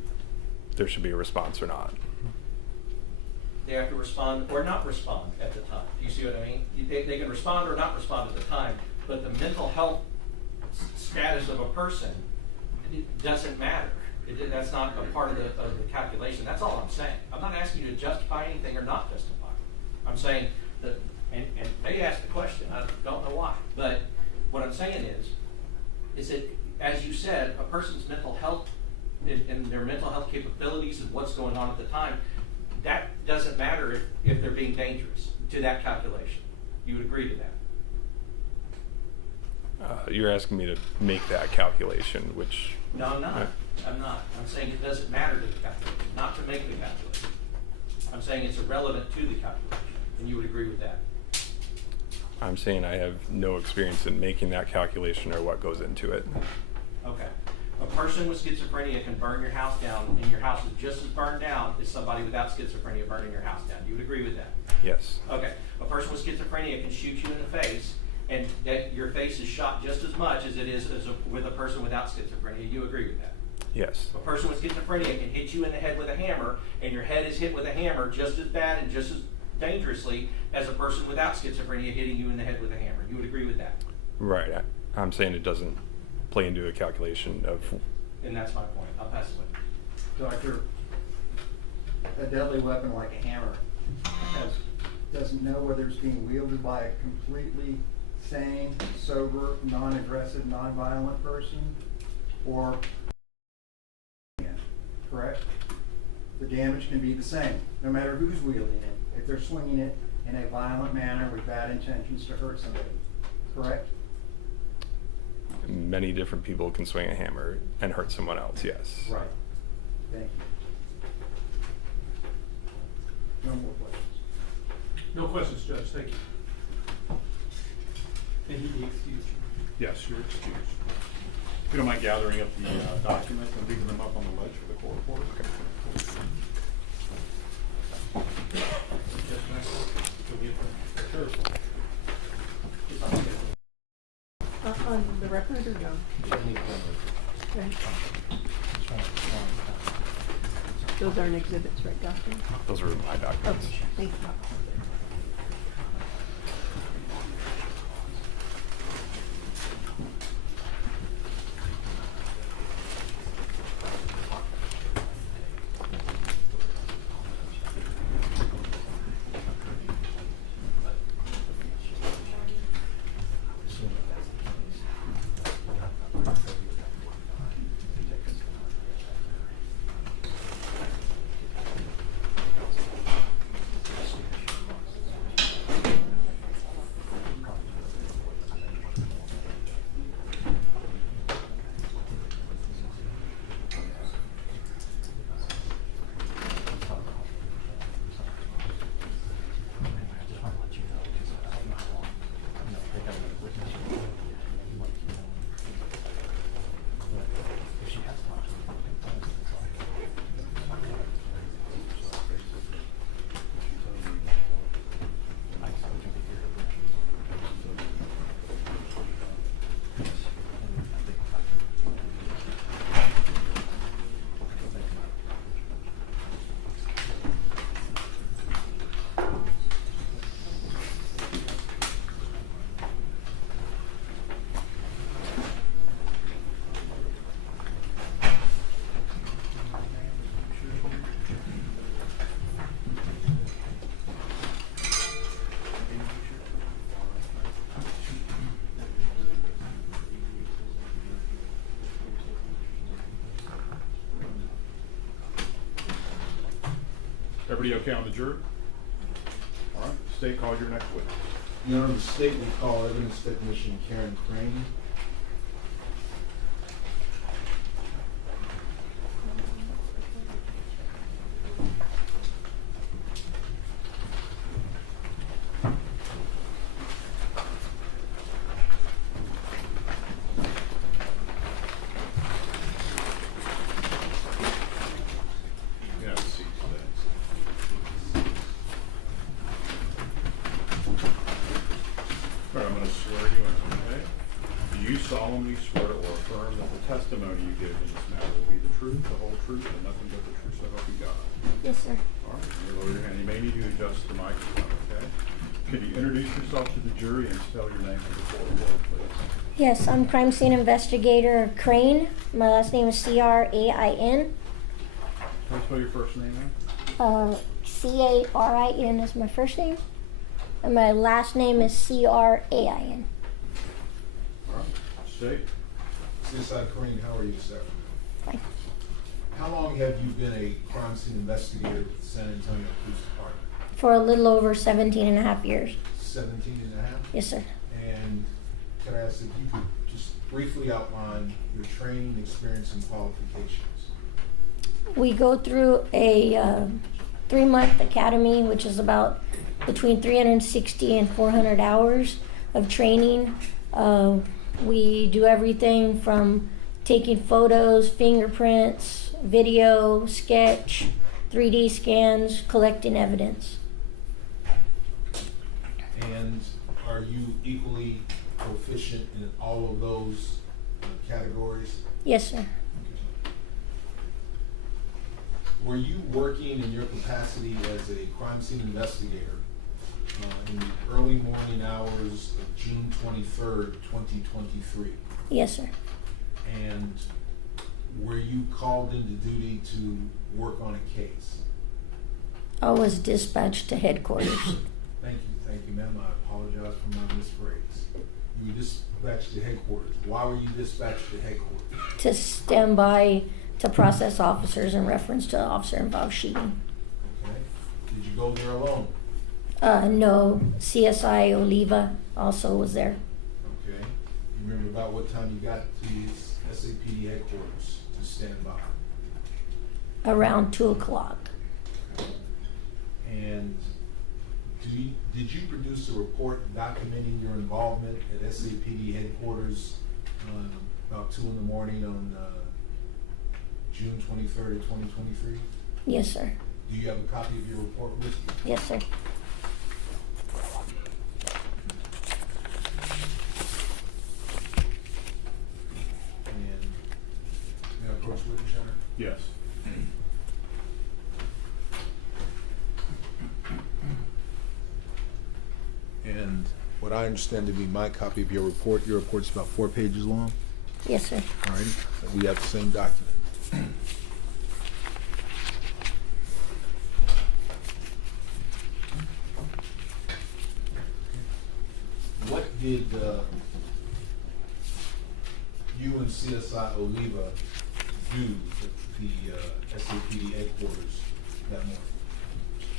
there should be a response or not. They have to respond or not respond at the time. Do you see what I mean? They can respond or not respond at the time, but the mental health status of a person, it doesn't matter. That's not a part of the calculation. That's all I'm saying. I'm not asking you to justify anything or not justify. I'm saying that, and they asked the question, I don't know why, but what I'm saying is that, as you said, a person's mental health and their mental health capabilities and what's going on at the time, that doesn't matter if they're being dangerous to that calculation. You would agree to that? You're asking me to make that calculation, which... No, I'm not. I'm not. I'm saying it doesn't matter to the calculation, not to make the calculation. I'm saying it's irrelevant to the calculation, and you would agree with that? I'm saying I have no experience in making that calculation or what goes into it. Okay. A person with schizophrenia can burn your house down, and your house is just as burned down as somebody without schizophrenia burning your house down. You would agree with that? Yes. Okay. A person with schizophrenia can shoot you in the face, and that your face is shot just as much as it is with a person without schizophrenia. You agree with that? Yes. A person with schizophrenia can hit you in the head with a hammer, and your head is hit with a hammer just as bad and just as dangerously as a person without schizophrenia hitting you in the head with a hammer. You would agree with that? Right. I'm saying it doesn't play into a calculation of. And that's my point. I'll pass it away. Doctor, a deadly weapon like a hammer doesn't know whether it's being wielded by a completely sane, sober, non-aggressive, non-violent person or correct? The damage can be the same, no matter who's wielding it, if they're swinging it in a violent manner with bad intentions to hurt somebody, correct? Many different people can swing a hammer and hurt someone else, yes. Right. Thank you. No more questions. No questions, Judge, thank you. And he be excused. Yes, you're excused. If you don't mind gathering up the documents and leaving them up on the ledge for the court reporter. Sure. On the record or no? Okay. Those aren't exhibits, right, Doctor? Those are my documents. Okay, thank you. Everybody okay on the jury? All right, state, call your next witness. Your Honor, the state will call evidence technician Karen Crane. You have a seat, please. All right, I'm going to swear you in, okay? Do you solemnly swear or affirm that the testimony you give in this matter will be the truth, the whole truth, and nothing but the truth, so help you God? Yes, sir. All right, you lower your hand. You may need to adjust the microphone, okay? Could you introduce yourself to the jury and spell your name for the court reporter, please? Yes, I'm crime scene investigator Crane. My last name is Crain. Can you spell your first name, man? Carin is my first name, and my last name is Crain. All right, state. CSI Crane, how are you this afternoon? Fine. How long have you been a crime scene investigator with the San Antonio Police Department? For a little over 17 and a half years. 17 and a half? Yes, sir. And can I ask if you could just briefly outline your training, experience, and qualifications? We go through a 3-month academy, which is about between 360 and 400 hours of training. We do everything from taking photos, fingerprints, video, sketch, 3D scans, collecting evidence. And are you equally proficient in all of those categories? Yes, sir. were you working in your capacity as a crime scene investigator in the early morning hours of June 23rd, 2023? Yes, sir. And were you called into duty to work on a case? I was dispatched to headquarters Thank you, ma'am. I apologize for my misphrase. You were dispatched to headquarters. Why were you dispatched to headquarters? to stand by to process officers in reference to an officer-involved shooting. Okay. Did you go there alone? No, CSI Oliva also was there. Okay. You remember about what time you got to SAPD headquarters to stand by? Around 2 o'clock. And did you produce a report documenting your involvement at SAPD headquarters about 2 in the morning on June 23rd of 2023? Yes, sir. Do you have a copy of your report with you? Yes, sir. And may I approach witness, Your Honor? Yes. And what I understand to be my copy of your report's about 4 pages long. Yes, sir. All righty, we have the same document. What did you and CSI Oliva do at the SAPD headquarters that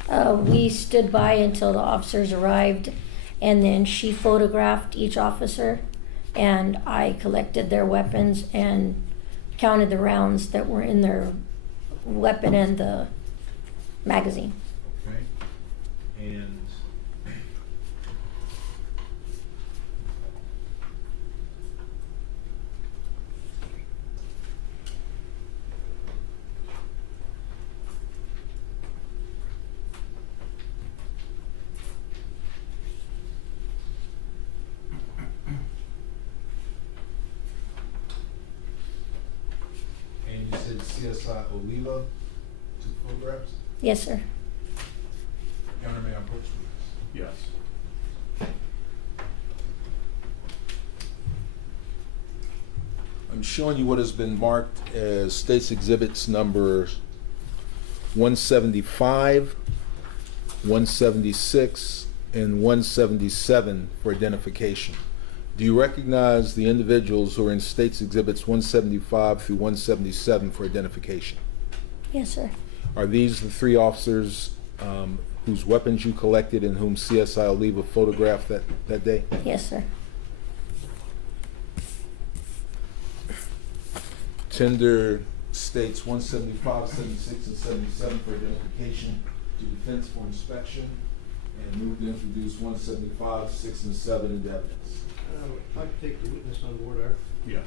morning? We stood by until the officers arrived, and then she photographed each officer, and I collected their weapons and counted the rounds that were in their weapon and the magazine. Okay, and you said CSI Oliva took photographs? Yes, sir. Your Honor, may I approach with this? Yes. I'm showing you what has been marked as State's Exhibits numbers 175, 176, and 177 for identification. Do you recognize the individuals who are in State's Exhibits 175 through 177 for identification? Yes, sir. Are these the 3 officers whose weapons you collected and whom CSI Oliva photographed that day? Yes, sir. Tender states 175, 76, and 77 for identification to defense for inspection, and move to introduce 175, 6, and 7 into evidence. I'd like to take the witness on board there. Yes.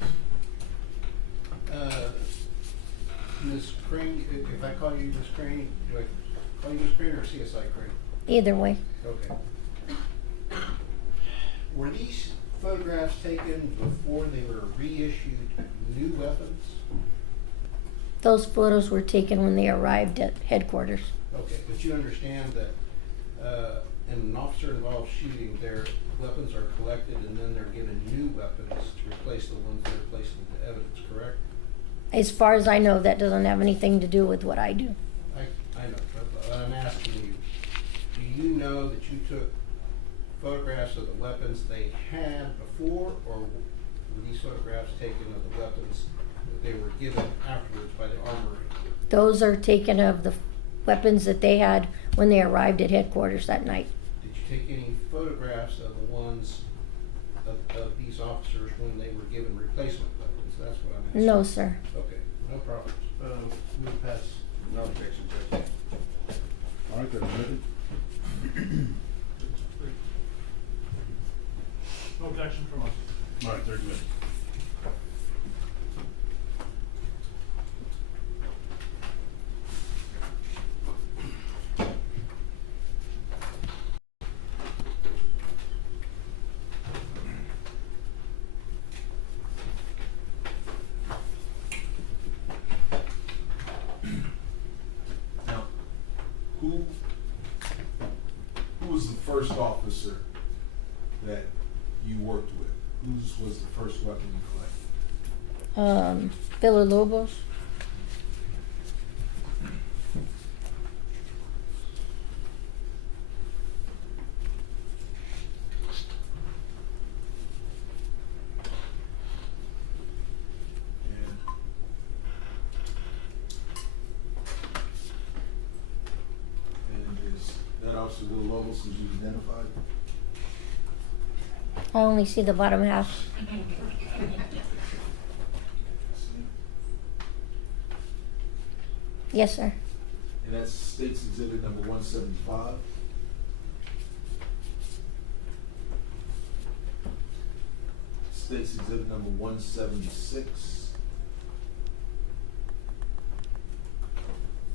Ms. Crane, if I call you Ms. Crane, do I call you Ms. Crane or CSI Crane? Either way. Okay. Were these photographs taken before they were reissued new weapons? Those photos were taken when they arrived at headquarters. Okay, but you understand that in an officer-involved shooting, their weapons are collected and then they're given new weapons to replace the ones that are placed into evidence, correct? As far as I know, that doesn't have anything to do with what I do. I know, but I'm asking you, do you know that you took photographs of the weapons they had before, or were these photographs taken of the weapons that they were given afterwards by the armory? Those are taken of the weapons that they had when they arrived at headquarters that night. Did you take any photographs of the ones of these officers when they were given replacement weapons? That's what I'm asking. No, sir. Okay, no problem. Move past. No objection, Judge. All right, they're admitted. No objection from us. All right, they're admitted. Who was the first officer that you worked with? Whose was the first weapon you collected? Villalobos. And is that Officer Villalobos who you identified? I only see the bottom half. Yes, sir. And that's State's Exhibit number 175. State's Exhibit number 176. Is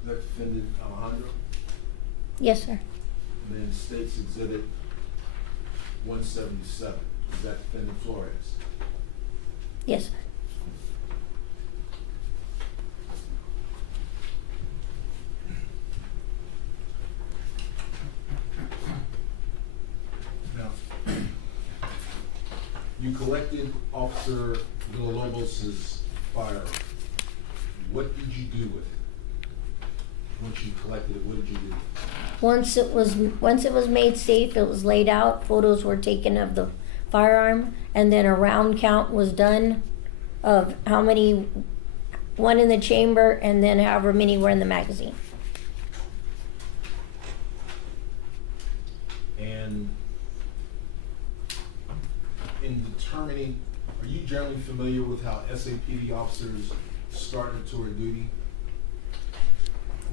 that defendant Alejandro? Yes, sir. And then State's Exhibit 177. Is that defendant Flores? Yes, sir. Now, you collected Officer Villalobos' firearm. What did you do with it? Once you collected it, what did you do? Once it was made safe, it was laid out. Photos were taken of the firearm, and then a round count was done of how many, one in the chamber, and then however many were in the magazine. And in determining, are you generally familiar with how SAPD officers start their tour of duty?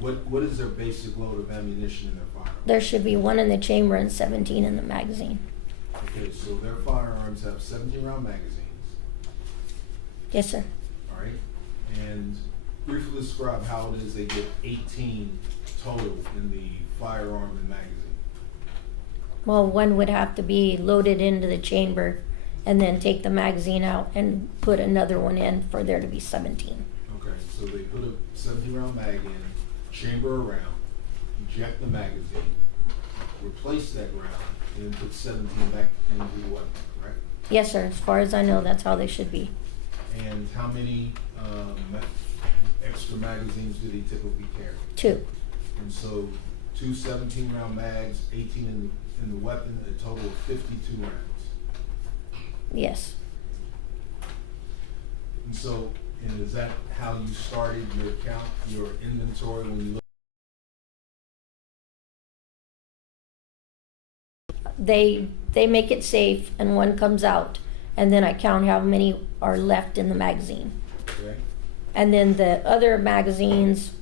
What is their basic load of ammunition in their firearm? There should be 1 in the chamber and 17 in the magazine. Okay, so their firearms have 17-round magazines, Yes, sir. all right? And briefly describe how it is they get 18 total in the firearm and magazine. Well, one would have to be loaded into the chamber and then take the magazine out and put another one in for there to be 17. Okay, so they put a 17-round mag in, chamber a round, eject the magazine, replace that round, and then put 17 back into the weapon, right? Yes, sir. As far as I know, that's how they should be. And how many extra magazines do they typically carry? 2. And so 2 17-round mags, 18 in the weapon, a total of 52 rounds. Yes. And so, and is that how you started your count, your inventory when you look? They make it safe and one comes out, and then I count how many are left in the magazine. Okay. And then the other magazines,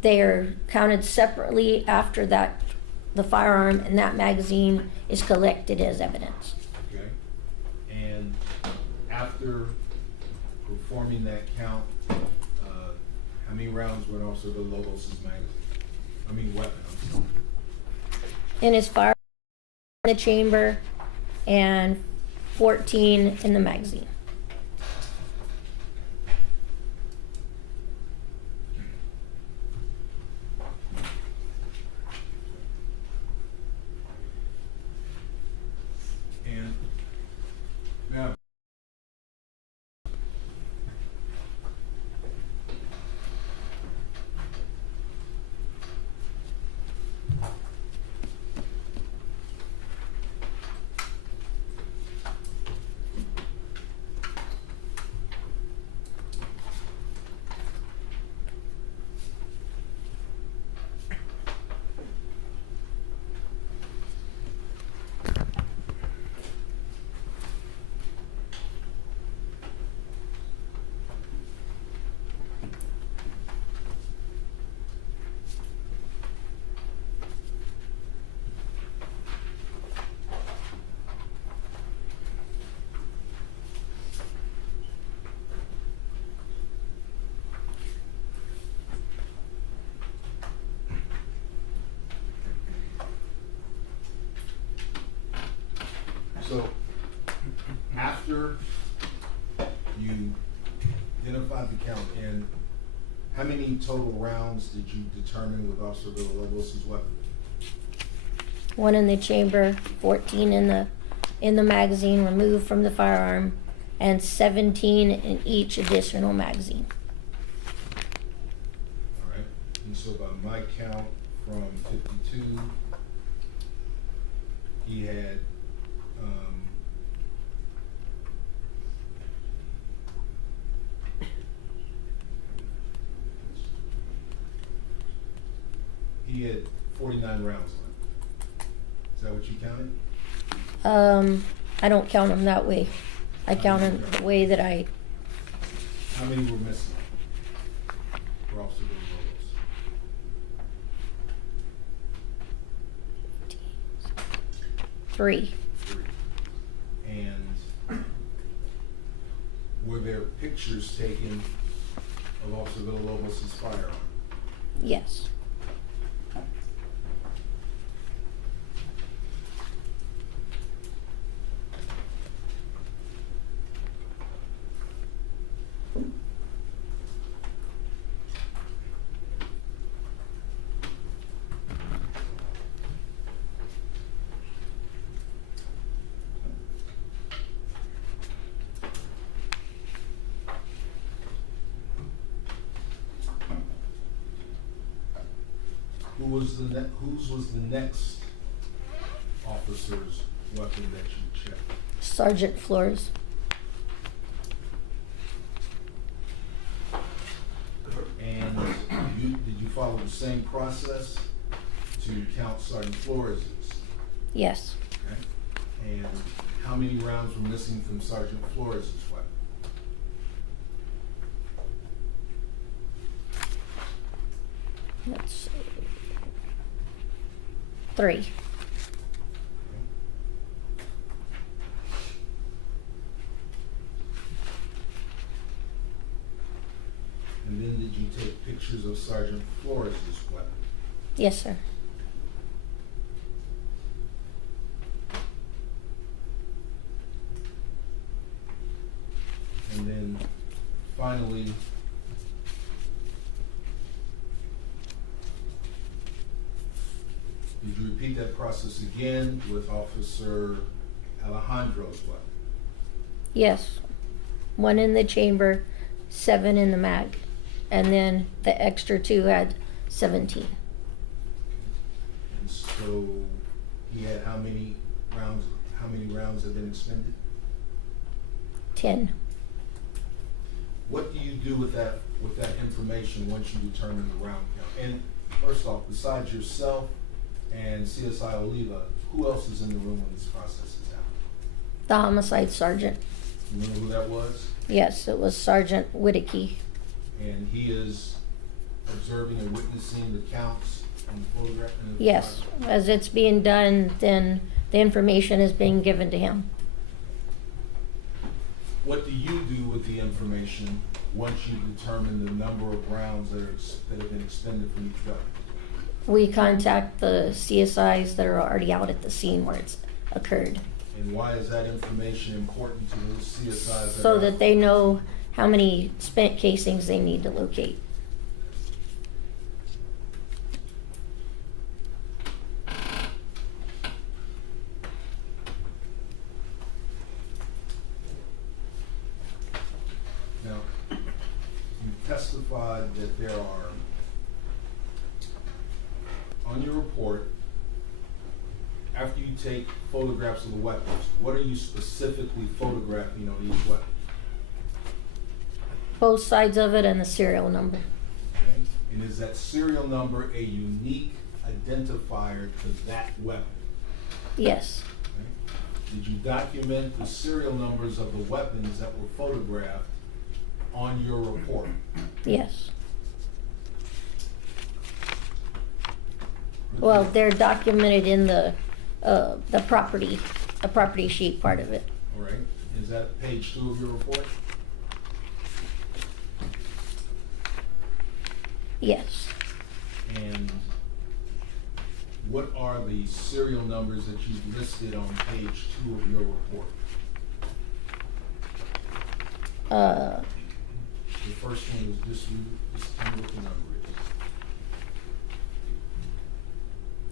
they are counted separately after that, the firearm and that magazine is collected as evidence. Okay. And after performing that count, how many rounds went off of the Lobos' magazine? I mean weapon, I'm sorry. In his firearm in the chamber and 14 in the magazine. And now, so after you identified the count, and how many total rounds did you determine with Officer Villalobos' weapon? 1 in the chamber, 14 in the magazine removed from the firearm, and 17 in each additional magazine. All right, and so by my count, from 52, he had, he had 49 rounds left. Is that what you counted? I don't count them that way. I count them the way that I, How many were missing for Officer Bill Lobos? 3. 3. And were there pictures taken of Officer Villalobos' firearm? Yes. Whose was the next officer's weapon that you checked? Sergeant Flores. And did you follow the same process to count Sergeant Flores's? Yes. Okay. And how many rounds were missing from Sergeant Flores's weapon? Let's see. 3. And then did you take pictures of Sergeant Flores's weapon? Yes, sir. And then finally, did you repeat that process again with Officer Alejandro's weapon? Yes. 1 in the chamber, 7 in the mag. And then the extra 2 had 17. And so he had how many rounds had been expended? 10. What do you do with that information once you determine the round count? And first off, besides yourself and CSI Oliva, who else is in the room when this process is happening? The homicide sergeant. You know who that was? Yes, it was Sergeant Whittaky. And he is observing and witnessing the counts and the photograph? And the Yes, as it's being done, then the information is being given to him. What do you do with the information once you determine the number of rounds that have been expended from each weapon? We contact the CSIs that are already out at the scene where it's occurred, And why is that information important to those CSIs? so that they know how many spent casings they need to locate. Now, you testified that there are, on your report, after you take photographs of the weapons, what are you specifically photographing on each weapon? Both sides of it and the serial number. Okay? And is that serial number a unique identifier to that weapon? Yes, Okay? Did you document the serial numbers of the weapons that were photographed on your report? yes. Well, they're documented in the property sheet part of it. All right, is that page 2 of your report? Yes. And what are the serial numbers that you've listed on page 2 of your report? The first one was just tell me what the number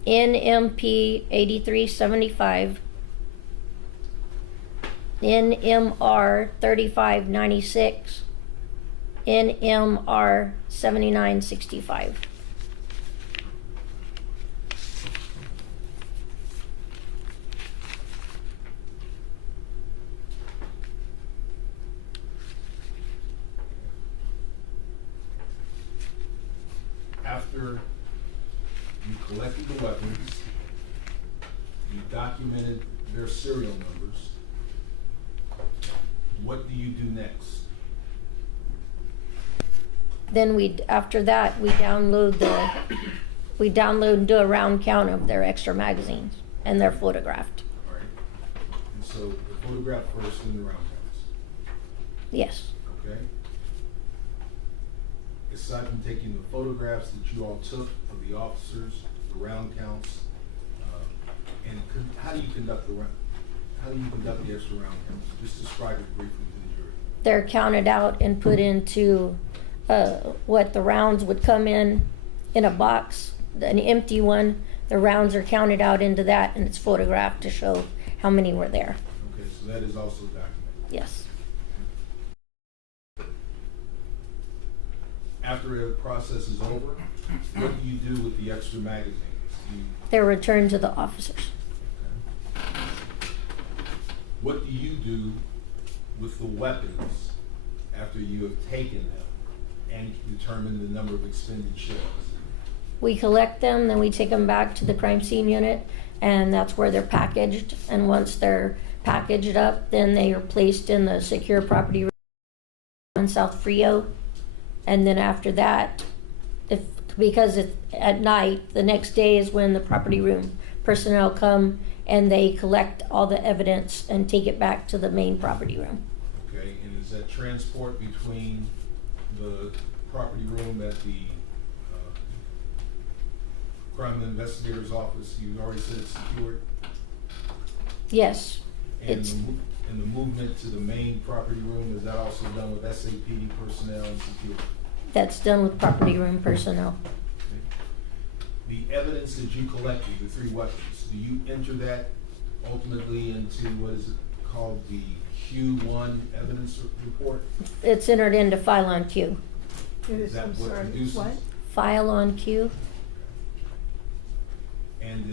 is. NMP 8375, NMR 3596, NMR 7965. After you collected the weapons, you documented their serial numbers, what do you do next? Then after that, we download and do a round count of their extra magazines, and they're photographed. All right. And so the photograph first and the round counts, Yes. okay? Aside from taking the photographs that you all took of the officers, the round counts, how do you conduct the extra round counts? Just describe it briefly to the jury. They're counted out and put into what the rounds would come in a box, an empty one. The rounds are counted out into that, and it's photographed to show how many were there. Okay, so that is also documented. Yes. After the process is over, what do you do with the extra magazines? They're returned to the officers. What do you do with the weapons after you have taken them and determined the number of expended shells? We collect them, then we take them back to the crime scene unit, and that's where they're packaged. And once they're packaged up, then they are placed in the secure property room in South Frio. And then after that, because it's at night, the next day is when the property room personnel come and they collect all the evidence and take it back to the main property room. Okay, and is that transport between the property room at the crime investigator's office? You already said it's secured? Yes. And the movement to the main property room, is that also done with SAPD personnel and security? That's done with property room personnel. Okay. The evidence that you collected, the 3 weapons, do you enter that ultimately into what is it called the Q1 evidence report? It's entered into file on Q. Is that I'm what sorry, produces? what? File on Q? And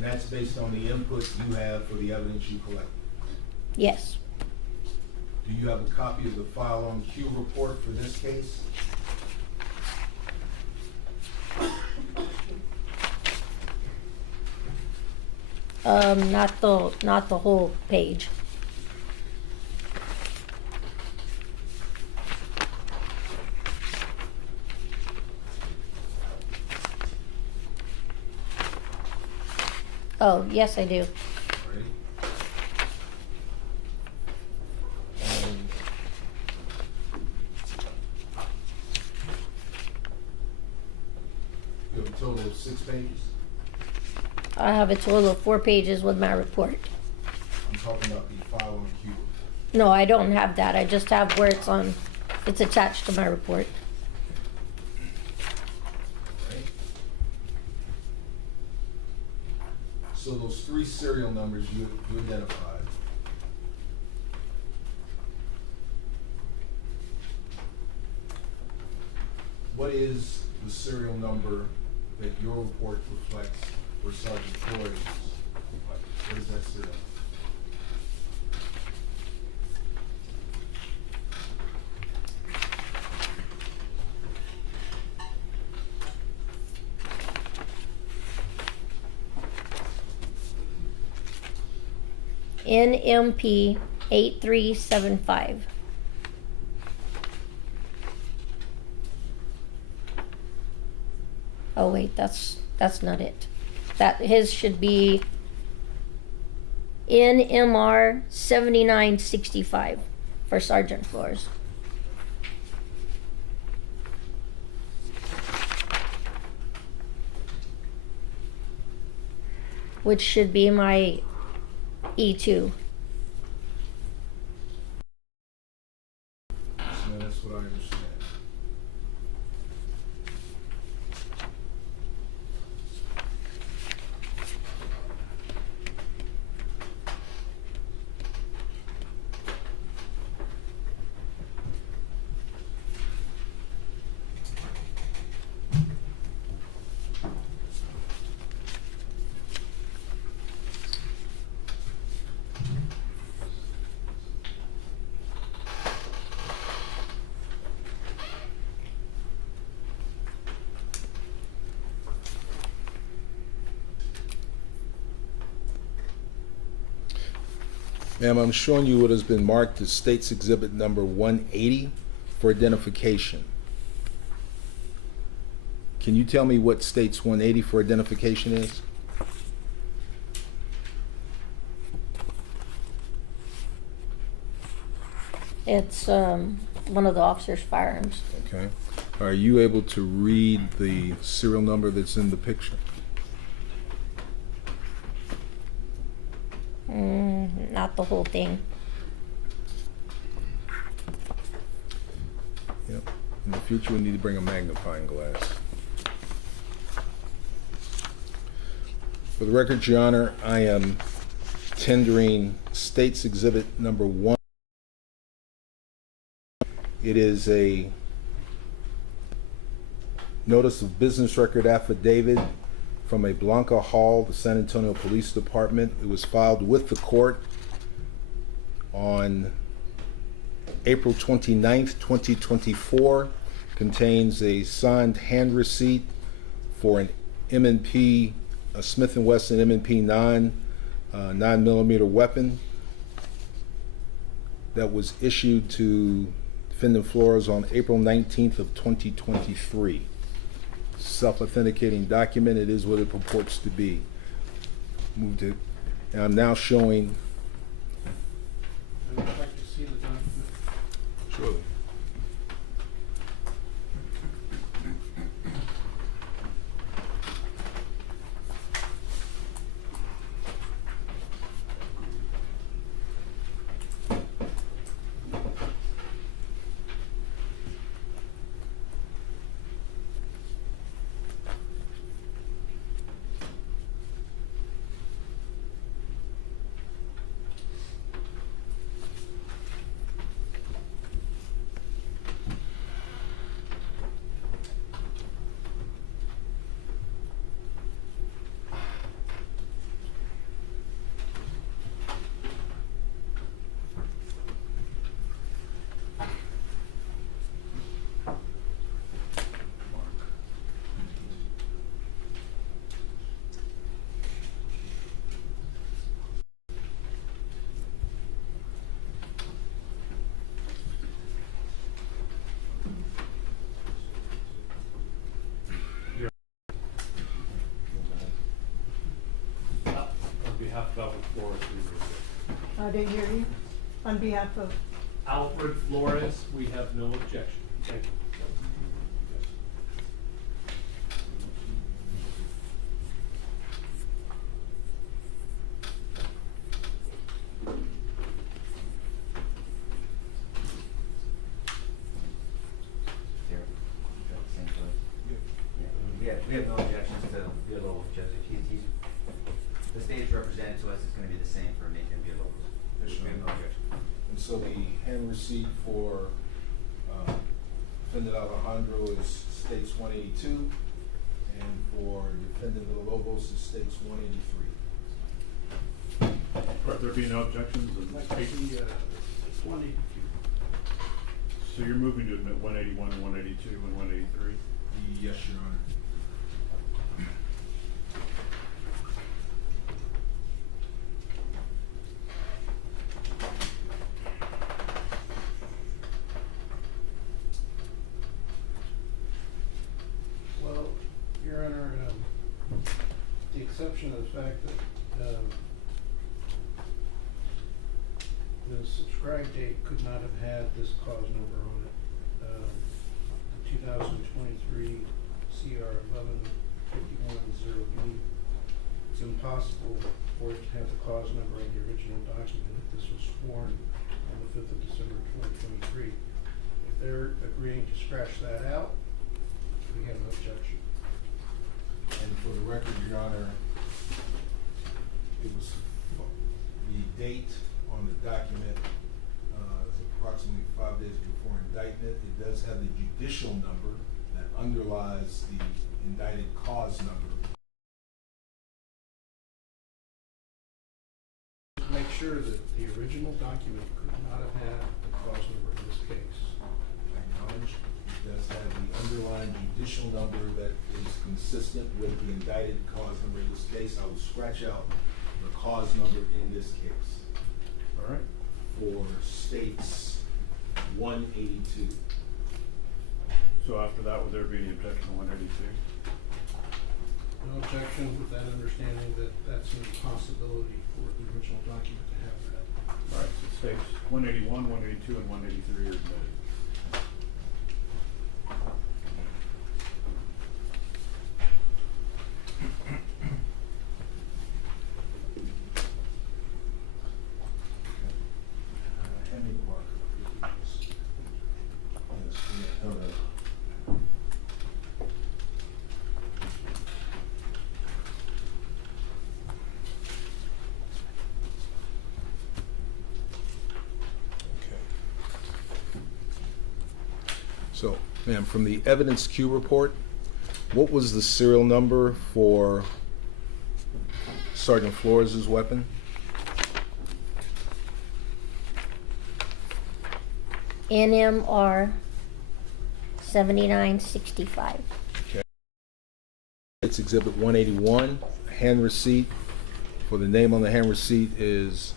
that's based on the input you have for the evidence you collected? Yes. Do you have a copy of the file on Q report for this case? Not the whole page. Oh, yes, I do. Alright. You have a total of 6 pages? I have a total of 4 pages with my report. I'm talking about the file on Q report. No, I don't have that. I just have where it's attached to my report. Alright. So those 3 serial numbers you identified. What is the serial number that your report reflects for Sergeant Flores? What is that serial number? NMP 8375. Oh wait, that's not it. His should be NMR 7965 for Sergeant Flores. Which should be my E2. So that's what I understand. Ma'am, I'm showing you what has been marked as State's Exhibit number 180 for identification. Can you tell me what State's 180 for identification is? It's one of the officer's firearms. Okay. Are you able to read the serial number that's in the picture? Not the whole thing. Yep. In the future, we need to bring a magnifying glass. For the record, Your Honor, I am tendering State's Exhibit number 1. It is a notice of business record affidavit from a Blanca Hall, the San Antonio Police Department. It was filed with the court on April 29th, 2024. Contains a signed hand receipt for an M&P, a Smith & Wesson M&P 9mm weapon that was issued to Defendant Flores on April 19th of 2023. Self-authenticating document. It is what it purports to be. Moved it. And I'm now showing. I would like to see the document. Surely. On behalf of Alfred Flores, we reserve. I didn't hear you. On behalf of, Alfred Flores, we have no objection. Thank you. We have no objections to Villalobos, Joseph. The stage represented to us is going to be the same for Nathan Villalobos. Yes, We have no objection. And so the hand receipt for Defendant Alejandro is States 182, and for Defendant Villalobos is States 183. Right, there be no objections? and Like to taken? see 182. So you're moving to admit 181, 182, and 183? Yes, Your Honor. Well, Your Honor, the exception of the fact that the subscribe date could not have had this cause number on it. The 2023 CR 11510B. It's impossible for it to have the cause number in the original document if this was sworn on the 5th of December 2023. If they're agreeing to scratch that out, we have no objection. And for the record, Your Honor, it was the date on the document is approximately 5 days before indictment. It does have the judicial number that underlies the indicted cause number. Make sure that the original document could not have had the cause number in this case. I acknowledge it does have the underlying judicial number that is consistent with the indicted cause number in this case. I will scratch out the cause number in this case. All right. for states 182. So after that, would there be any objection to 182? No objection with that understanding that that's an impossibility for the original document to have that. All right, so states 181, 182, and 183 are admitted. Hand me the marker, please. Yes, yeah, no, no. So, ma'am, from the evidence queue report, what was the serial number for Sergeant Flores' weapon? NMR 7965. Okay. It's Exhibit 181, hand receipt. For the name on the hand receipt is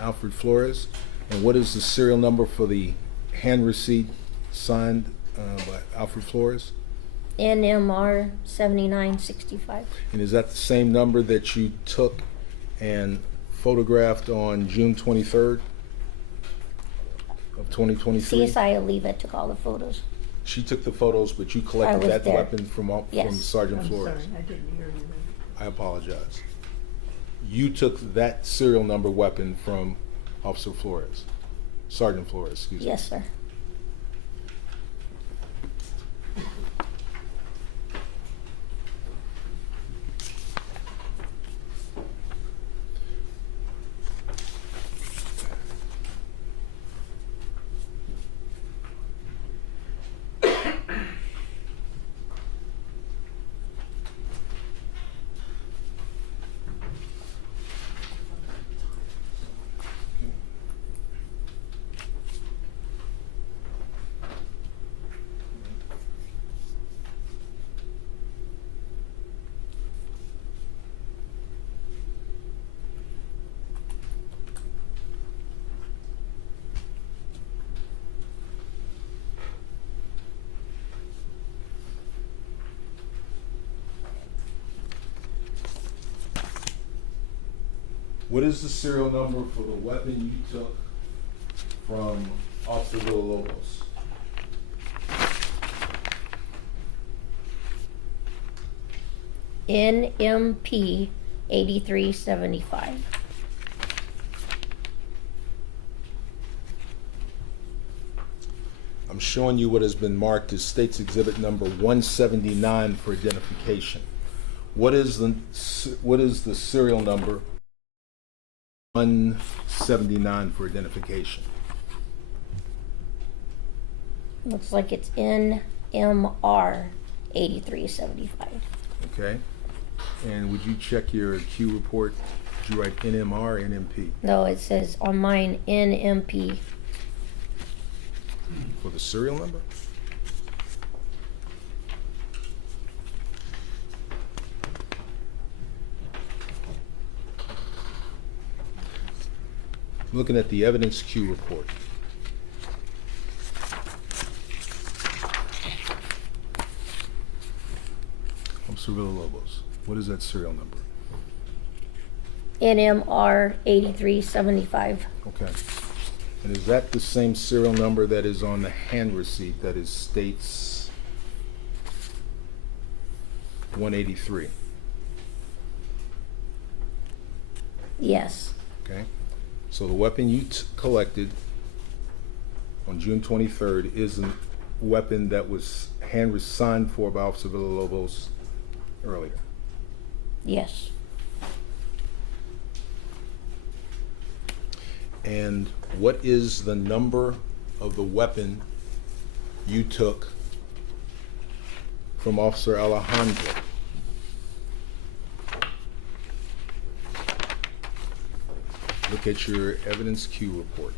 Alfred Flores. And what is the serial number for the hand receipt signed by Alfred Flores? NMR 7965. And is that the same number that you took and photographed on June 23rd of 2023? CSI Oliva took all the photos. She took the photos, but you I collected was that there. weapon from Yes. Sergeant I'm Flores. sorry, I didn't hear you. I apologize. You took that serial number weapon from Officer Flores, Sergeant Flores, excuse me. Yes, sir. What is the serial number for the weapon you took from Officer Villalobos? NMP 8375. I'm showing you what has been marked as State's Exhibit number 179 for identification. What is the serial number 179 for identification? Looks like it's NMR 8375. Okay. And would you check your Q report? Did you write NMR or NMP No, it says on mine NMP. for the serial number? I'm looking at the evidence Q report. Officer Villalobos, what is that serial number? NMR 8375. Okay. And is that the same serial number that is on the hand receipt that is States 183? Yes. Okay. So the weapon you collected on June 23rd is a weapon that was hand signed for by Officer Villalobos earlier. Yes. And what is the number of the weapon you took from Officer Alejandro? Look at your evidence Q report.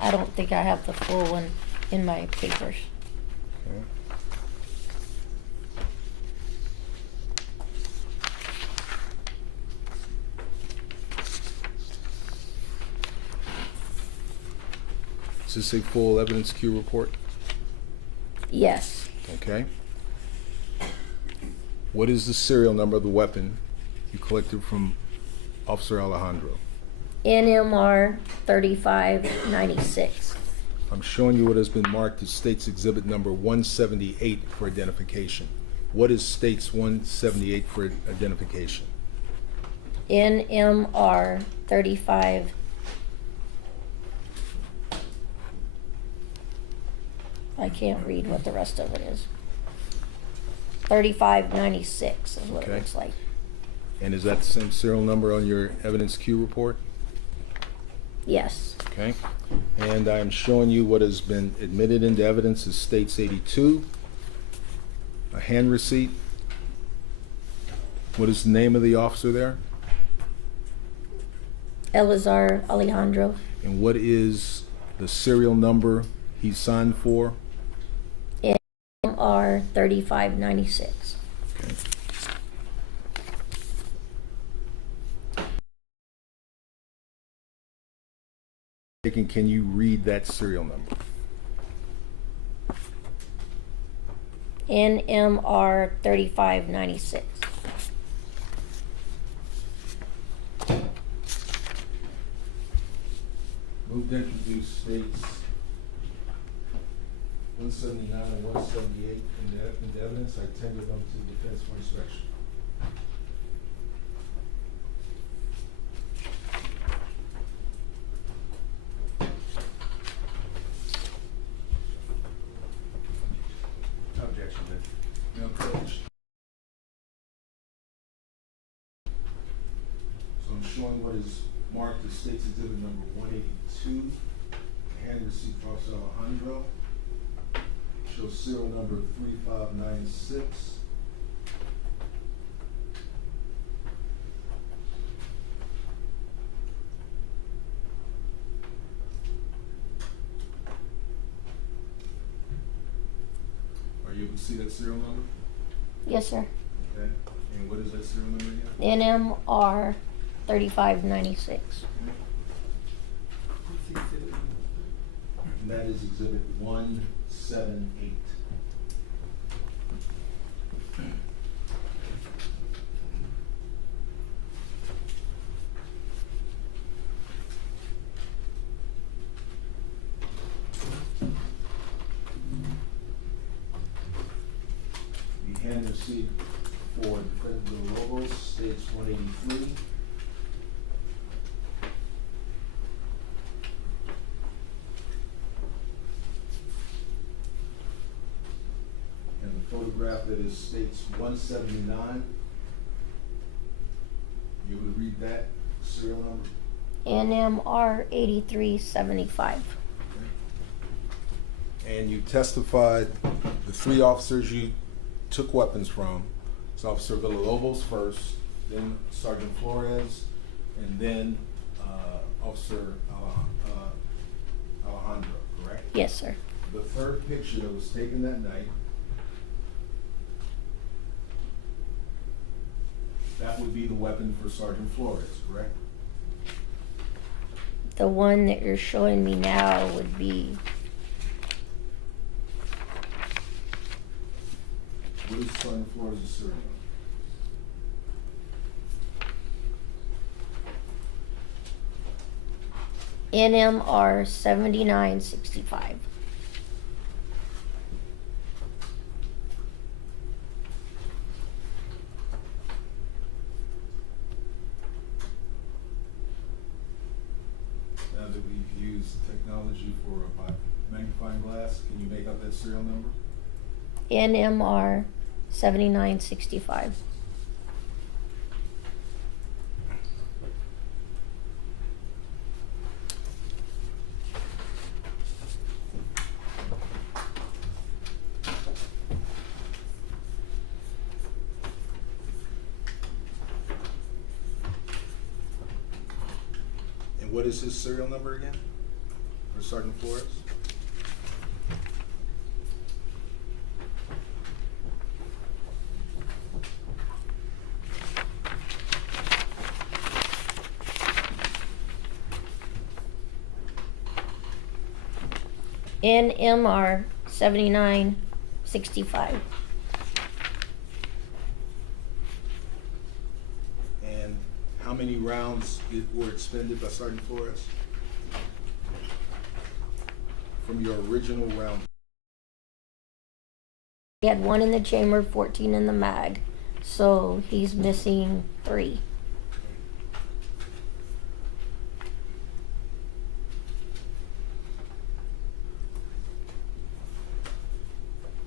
I don't think I have the full one in my papers. Okay. Is this a full evidence queue report? Yes. Okay. What is the serial number of the weapon you collected from Officer Alejandro? NMR 3596. I'm showing you what has been marked as State's Exhibit number 178 for identification. What is State's 178 for identification? NMR 35. I can't read what the rest of it is. 3596 is what Okay. it looks like. And is that the same serial number on your evidence queue report? Yes. Okay. And I am showing you what has been admitted into evidence as State's 82, a hand receipt. What is the name of the officer there? Elazar Alejandro. And what is the serial number he signed for? NMR 3596. Okay. Can you read that serial number? NMR 3596. Move to introduce States 179 and 178 into evidence. I tender them to the defense for inspection. Objection, Judge. No approach. So I'm showing what is marked as State's Exhibit number 182, hand receipt for Officer Alejandro. Shows serial number 3596. Are you able to see that serial number? Yes, sir. Okay. And what is that serial number again? NMR 3596. And that is Exhibit 178. The hand receipt for Defendant Lobos states 183. And the photograph that is states 179. You able to read that serial number? NMR 8375. And you testified the three officers you took weapons from. It's Officer Villalobos first, then Sergeant Flores, and then Officer Alejandro, correct? Yes, sir. The third picture that was taken that night, that would be the weapon for Sergeant Flores, correct? The one that you're showing me now would be What is Sergeant Flores' serial number? NMR 7965. Now that we've used technology for a magnifying glass, can you make out that serial number? NMR 7965. And what is his serial number again? For Sergeant Flores? NMR 7965. And how many rounds were expended by Sergeant Flores? From your original round? He had 1 in the chamber, 14 in the mag, so he's missing 3.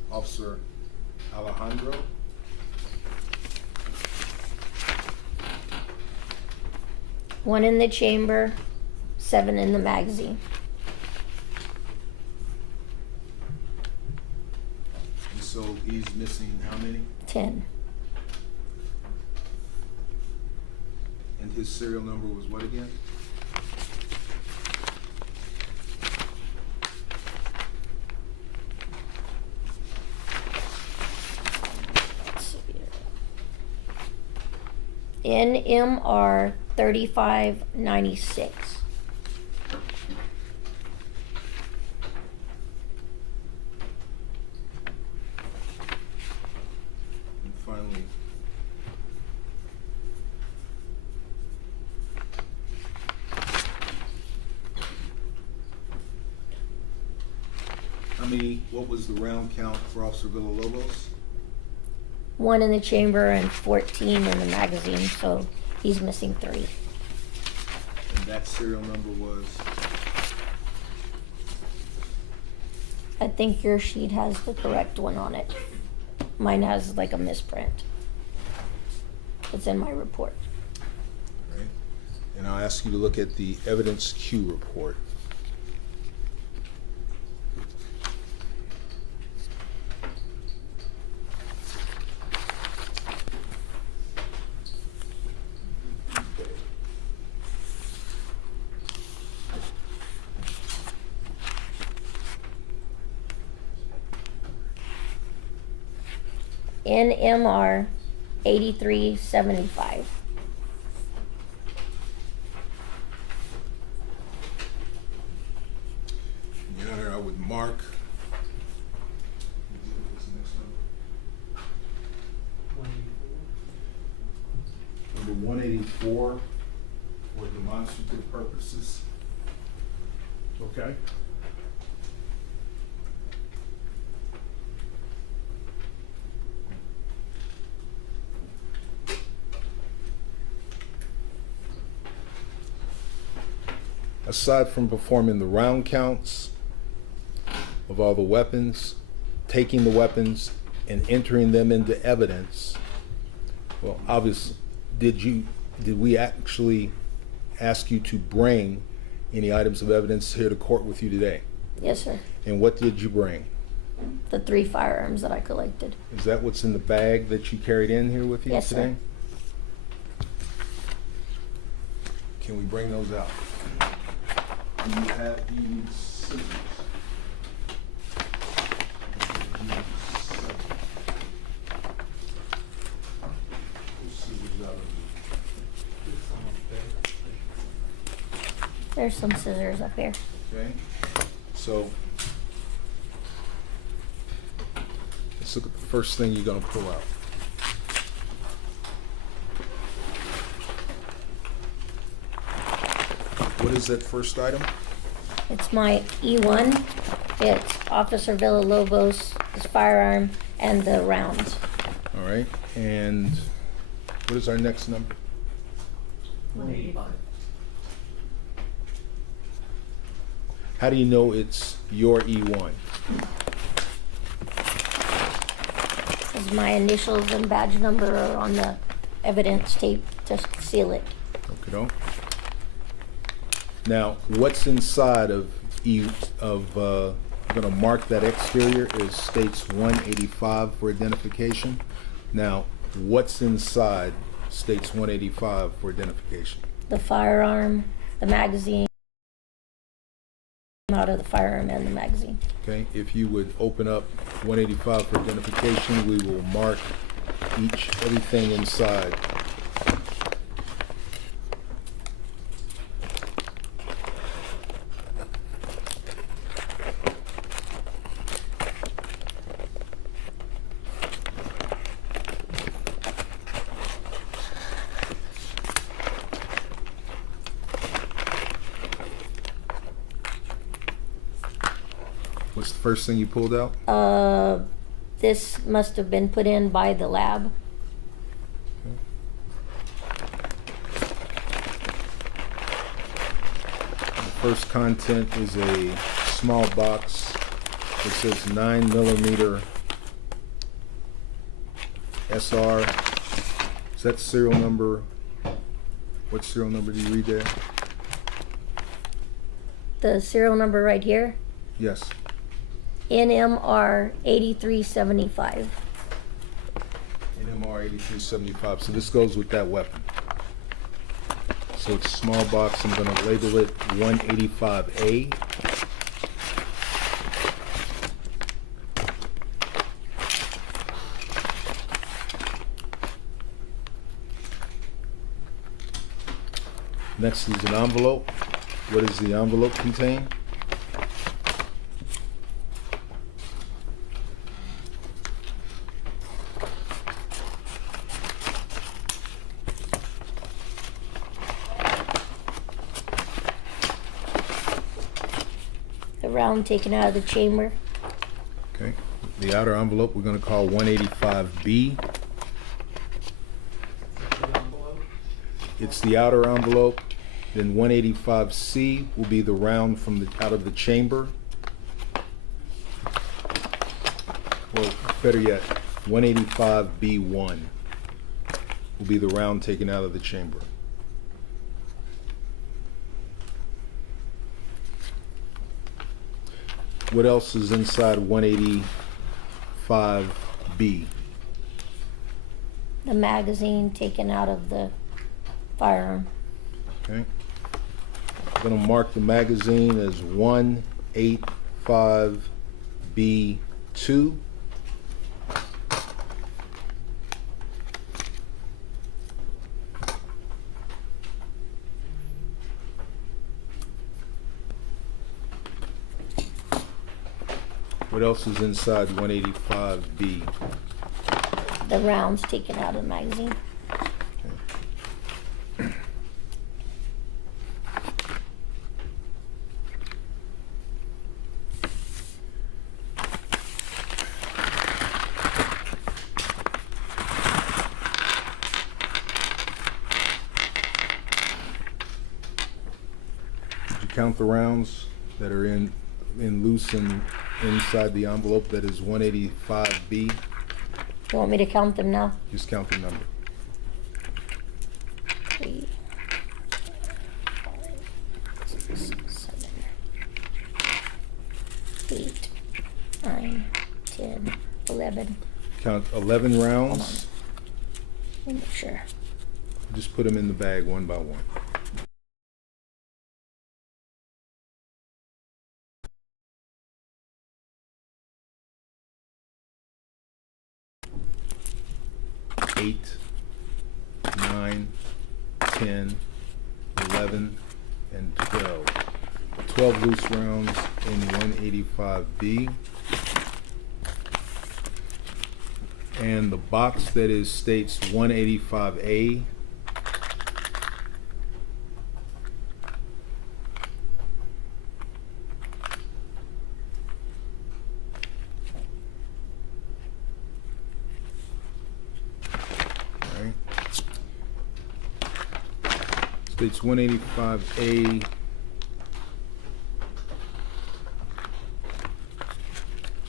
Officer Alejandro? One in the chamber, 7 in the magazine. And so he's missing how many? 10. And his serial number was what again? NMR 3596. And finally, what was the round count for Officer Villalobos? 1 in the chamber and 14 in the magazine, so he's missing 3. And that serial number was? I think your sheet has the correct one on it. Mine has like a misprint. It's in my report. Right. And I'll ask you to look at the evidence Q report. NMR 8375. Your Honor, I would mark. Number 184 for demonstrative purposes. Okay. Aside from performing the round counts of all the weapons, taking the weapons and entering them into evidence, well, obviously, did we actually ask you to bring any items of evidence here to court with you today? Yes, sir. And what did you bring? The 3 firearms that I collected. Is that what's in the bag that you carried in here with you Yes, today? sir. Can we bring those out? Do you need scissors? There's some scissors up here. Okay, so let's look at the first thing you're going to pull out. What is that first item? It's my E1. It's Officer Villalobos' firearm and the rounds. All right, and what is our next number? 185. How do you know it's your E1? Because my initials and badge number are on the evidence tape to seal it. Okay. Now, what's inside of I'm going to mark that exterior as states 185 for identification. Now, what's inside states 185 for identification? The firearm, the magazine, out of the firearm and the magazine. Okay, if you would open up 185 for identification, we will mark everything inside. What's the first thing you pulled out? This must have been put in by the lab. The first content is a small box. It says 9mm SR. Is that serial number? What serial number do you read there? The serial number right here, Yes. NMR 8375. NMR 8375. So this goes with that weapon. So it's a small box. I'm going to label it 185A. Next is an envelope. What does the envelope contain? The round taken out of the chamber. Okay. The outer envelope we're going to call 185B. It's the outer envelope. Then 185C will be the round from the out of the chamber. Well, better yet, 185B1 will be the round taken out of the chamber. What else is inside 185B? The magazine taken out of the firearm. Okay. I'm going to mark the magazine as 185B2. What else is inside 185B? The rounds taken out of the magazine. Did you count the rounds that are in loose and inside the envelope that is 185B? You want me to count them now? Just count the number. 3, 5, 6, 7, 8, 9, 10, 11. Count 11 rounds. Let me make sure. Just put them in the bag one by one. Eight, 9, 10, 11, and 12. 12 loose rounds in 185B. And the box that is states 185A. States 185A.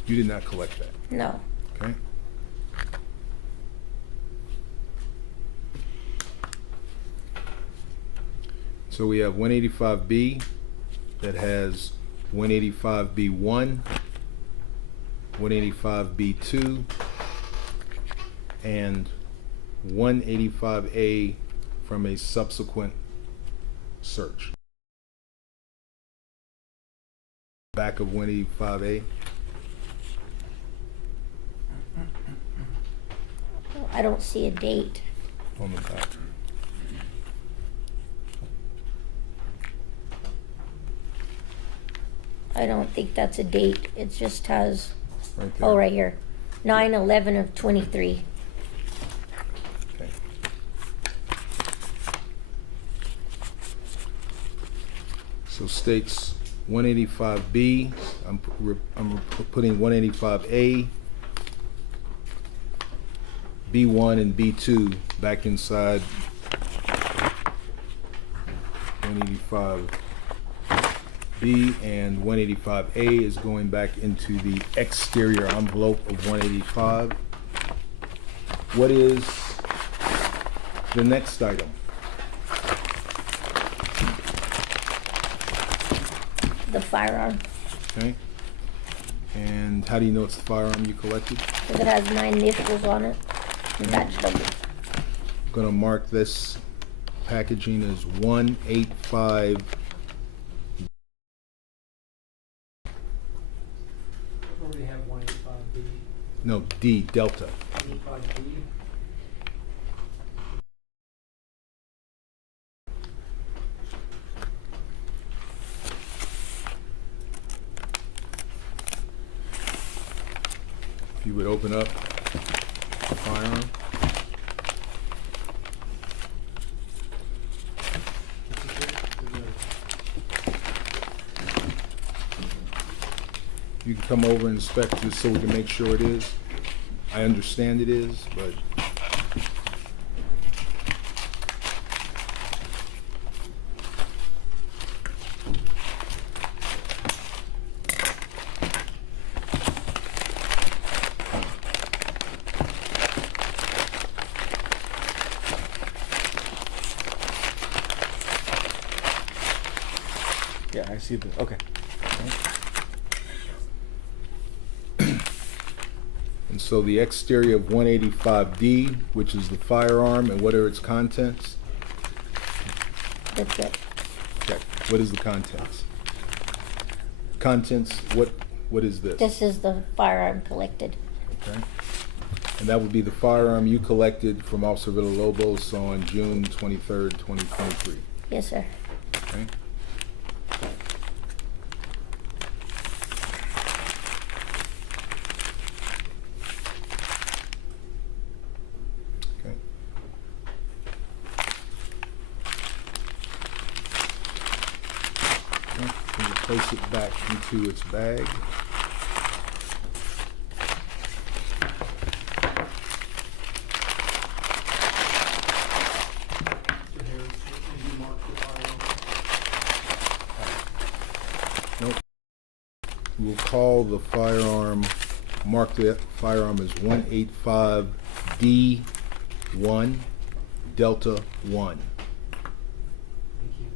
You did not collect that. No. Okay. So we have 185B that has 185B1, 185B2, and 185A from a subsequent search. Back of 185A. I don't see a date. On the back. I don't think that's a date. It just has, Right there. oh, right here. 9/11 of 23. Okay. So states 185B, I'm putting 185A, B1 and B2 back inside 185B, and 185A is going back into the exterior envelope of 185. What is the next item? The firearm, Okay. And how do you know it's the firearm you collected? because it has my initials on it, and badge number. I'm gonna mark this packaging as 185. Already have 185B, No, D, Delta. 185B. If you would open up the firearm. You can come over and inspect just so we can make sure it is. I understand it is, but Yeah, I see the, okay. and so the exterior of 185D, which is the firearm, and what are its contents? That's it. Okay. What is the contents? Contents, what is this? This is the firearm collected. Okay. And that would be the firearm you collected from Officer Villalobos on June 23rd, 2023. Yes, sir. Okay. Okay. Okay. Can you place it back into its bag? So here's, and you mark the firearm. Nope. We'll call the firearm, mark the firearm as 185D1 Delta 1. Thank you.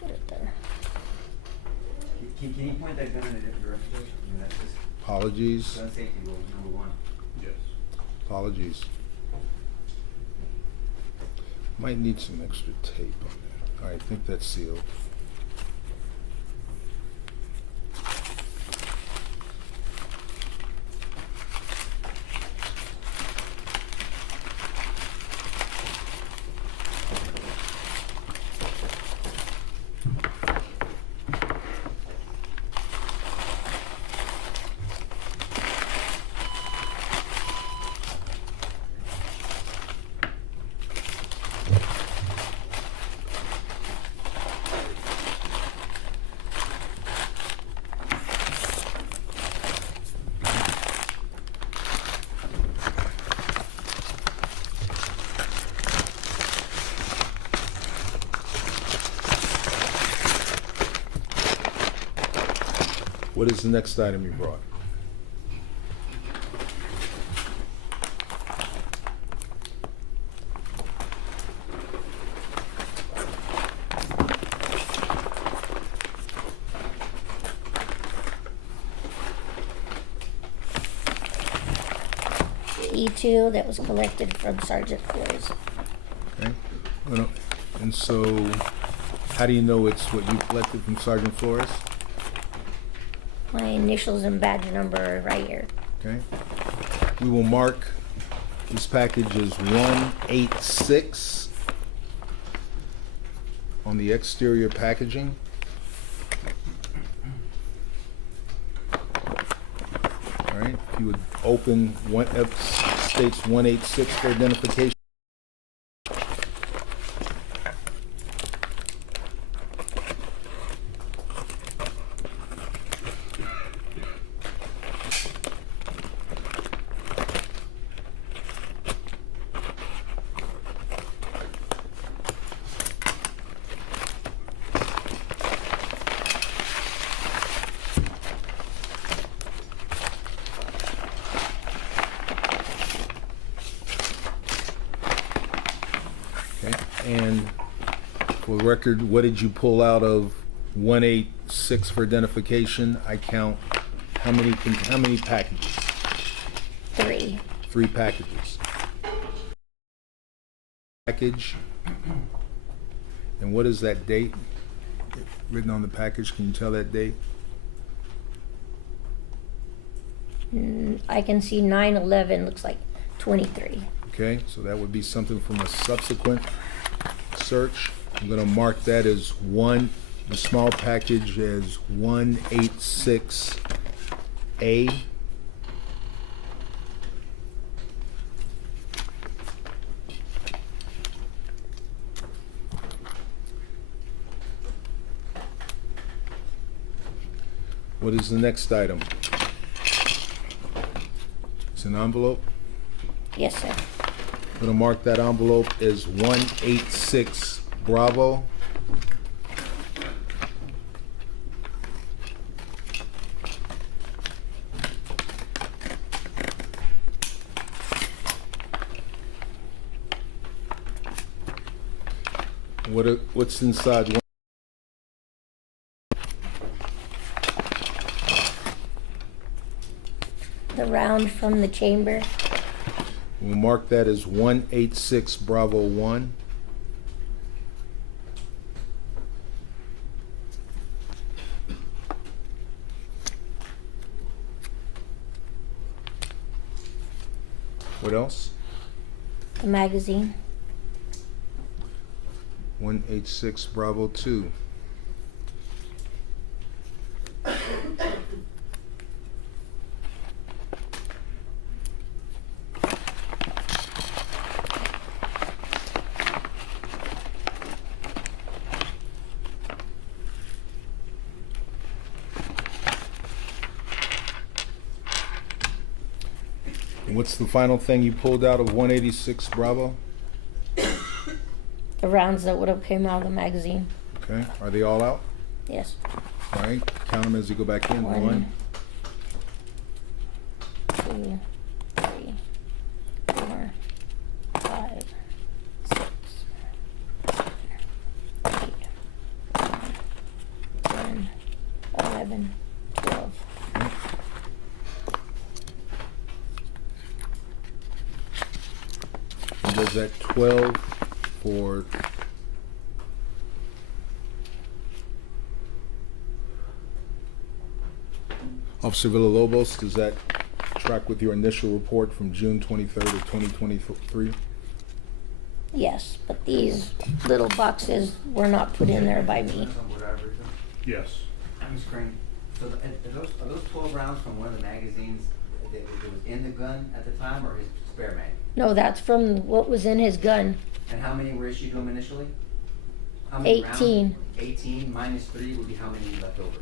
Put it there. Can you point that gun in a different direction? I mean, that's just Apologies, gun safety rule number one. Yes. apologies. Might need some extra tape on that. All right, I think that's sealed. What is the next item you brought? E2 that was collected from Sergeant Flores. Okay. Well, and so, how do you know it's what you collected from Sergeant Flores? My initials and badge number are right here. Okay. We will mark this package as 186 on the exterior packaging. All right. If you would open states 186 for identification. Okay, and for the record, what did you pull out of 186 for identification? I count how many packages? 3. 3 packages. Package. And what is that date written on the package? Can you tell that date? I can see 9/11 looks like 23. Okay, so that would be something from a subsequent search. I'm going to mark that as the small package as 186A. What is the next item? It's an envelope. Yes, sir. I'm going to mark that envelope as 186 Bravo. What's inside? The round from the chamber. We'll mark that as 186 Bravo 1. What else? The magazine. 186 Bravo 2. And what's the final thing you pulled out of 186 Bravo? The rounds that would have came out of the magazine. Okay, are they all out? Yes. All right, count them as you go back in. 1, 2, 3, 4, 5, 6, 7, 8, 9, 10, 11, 12. And was that 12 for Officer Villalobos? Does that track with your initial report from June 23rd of 2023? Yes, but these little boxes were not put in there by me. Yes. Ms. Crane, so are those 12 rounds from one of the magazines that was in the gun at the time, or his spare mag? No, that's from what was in his gun. And how many were issued to him initially? How many 18. rounds? 18 minus 3 would be how many left over?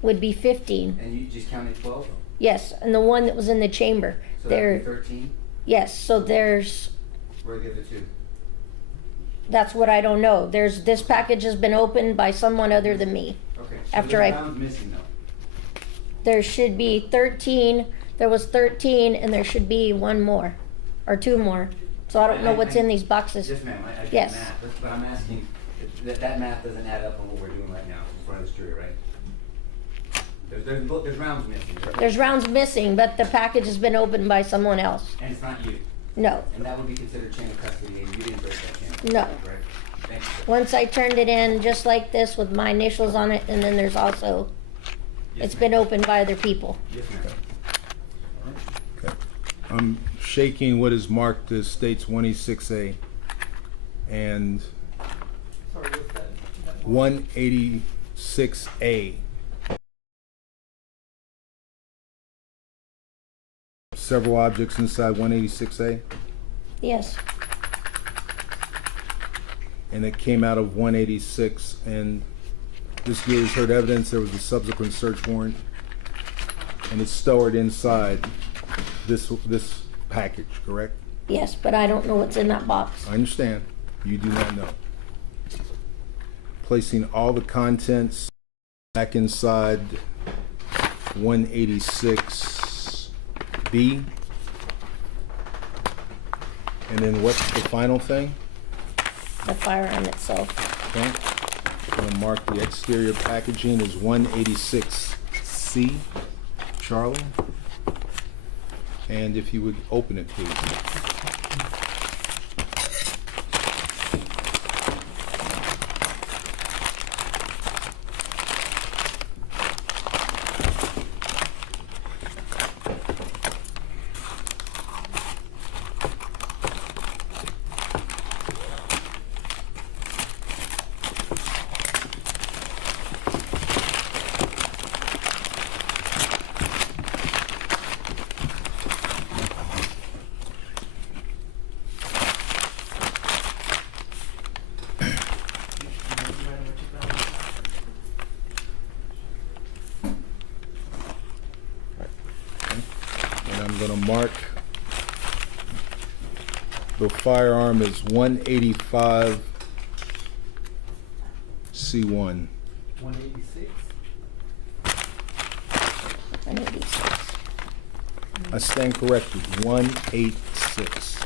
Would be 15. And you just counted 12? Yes, and the one that was in the chamber. So that would be 13? Yes, so there's, Where are the other 2? that's what I don't know. This package has been opened by someone other than me. Okay. So After there's I- rounds missing though. There should be 13, there was 13, and there should be one more, or 2 more. So I don't know what's in these boxes. Yes, ma'am, I did Yes. math, but I'm asking, that math doesn't add up on what we're doing right now in front of this jury, right? There's rounds missing, right? There's rounds missing, but the package has been opened by someone else. And it's not you, No, and that would be considered chain of custody, and you didn't break that chain. No. Right? Thank you. once I turned it in just like this with my initials on it, and then there's also, Yes, it's ma'am. been opened by other people. Yes, ma'am. Okay. I'm shaking what is marked as states 186A and Sorry, what's that? 186A. several objects inside 186A? Yes, And it came out of 186, and this jury's heard evidence there was a subsequent search warrant, and it's stored inside this package, correct? yes, but I don't know what's in that box. I understand. You do not know. Placing all the contents back inside 186B. And then what's the final thing? The firearm itself. Okay. I'm gonna mark the exterior packaging as 186C, Charlie. And if you would open it, please. And I'm gonna mark the firearm as 185C1. 186? 186. I stand corrected, 186.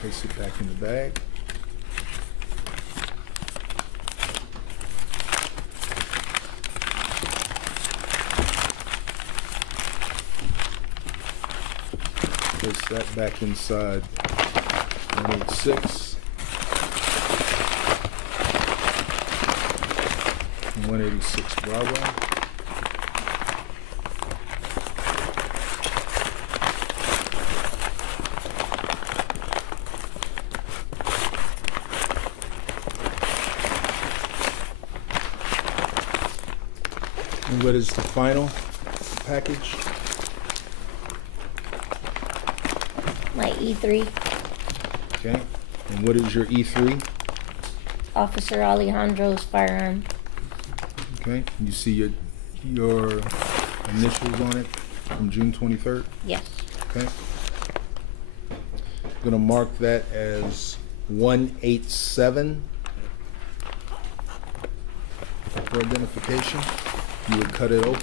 Place it back in the bag. Place that back inside 186 and 186 Bravo. And what is the final package? My E3, Okay. And what is your E3? Officer Alejandro's firearm. Okay. You see your initials on it from June 23rd? Yes, Okay. Gonna mark that as 187 for identification. You would cut it open.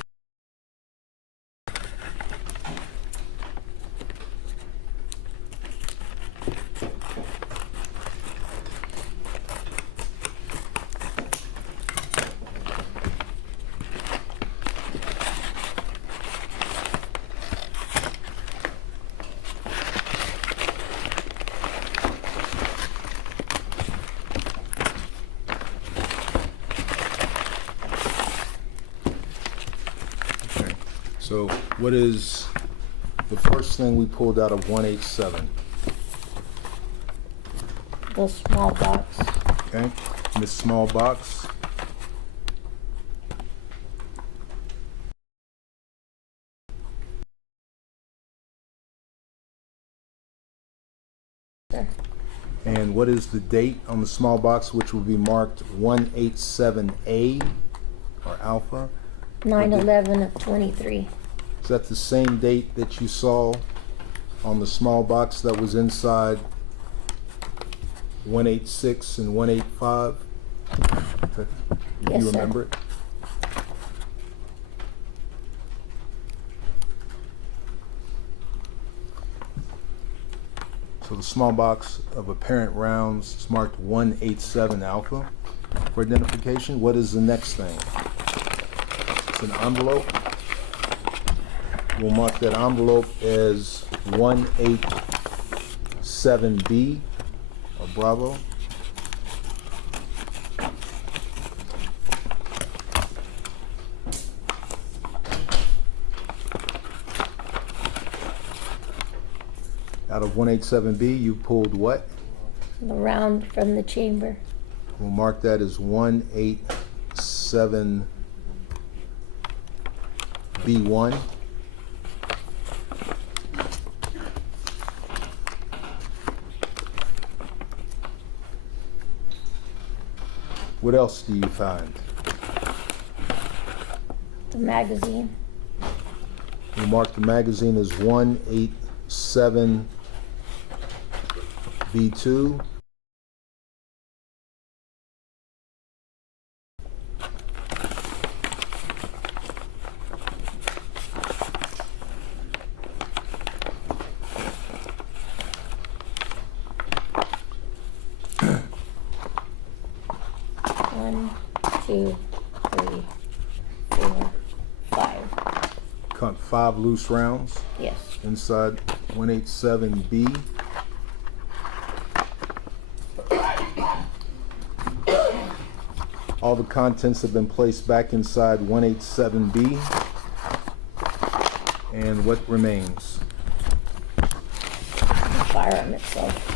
Okay. So what is the first thing we pulled out of 187? the small box. Okay. In this small box. There. And what is the date on the small box, which will be marked 187A or Alpha? 9/11 of 23. Is that the same date that you saw on the small box that was inside 186 and 185? Do Yes, you sir. remember it? So the small box of apparent rounds is marked 187 Alpha for identification. What is the next thing? It's an envelope. We'll mark that envelope as 187B or Bravo. Out of 187B, you pulled what? The round from the chamber. We'll mark that as 187B1. What else do you find? The magazine. We'll mark the magazine as 187B2. One, two, three, four, five. Count 5 loose rounds Yes. inside 187B. All the contents have been placed back inside 187B. And what remains? The firearm itself.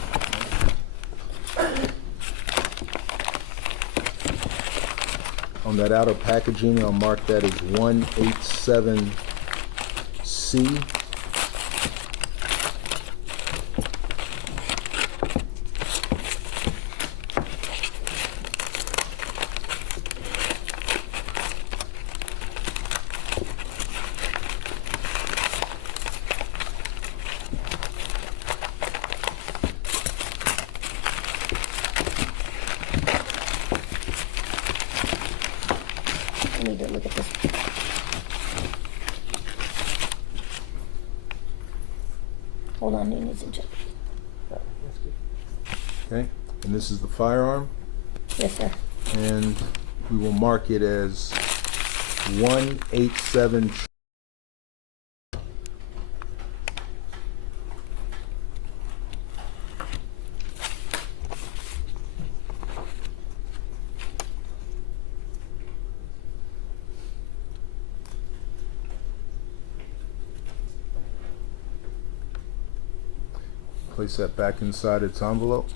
On that outer packaging, I'll mark that as 187C. I need to look at this. Hold on, he needs to check. Okay, and this is the firearm, Yes, sir. and we will mark it as 187. Place that back inside its envelope.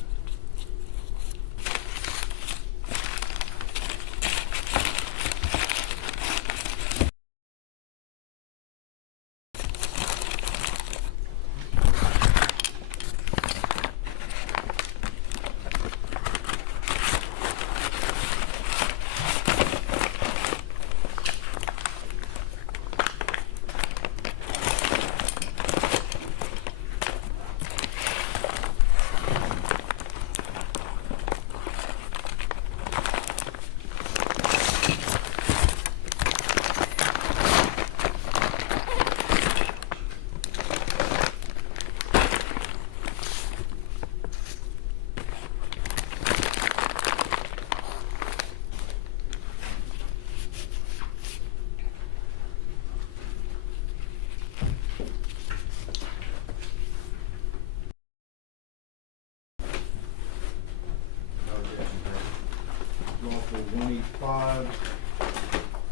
Going for 185,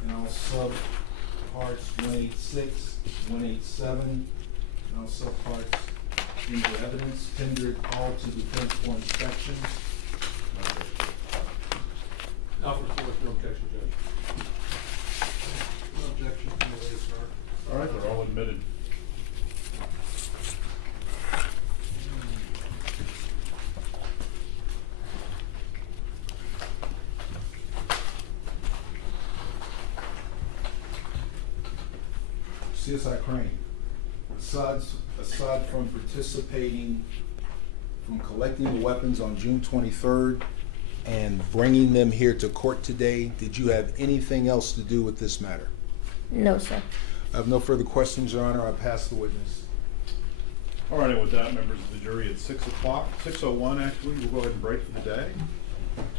and I'll sub parts 186, 187, and I'll sub parts into evidence, tendered all to defense for inspection. Alfred Flores, no objection, Judge. No objection from the witness, sir. All right, they're all admitted. CSI Crane, aside from participating, from collecting the weapons on June 23rd and bringing them here to court today, did you have anything else to do with this matter? No, sir. I have no further questions, Your Honor. I pass the witness. All right, and with that, members of the jury, it's 6 o'clock, 6:01 actually, we'll go ahead and break for the day.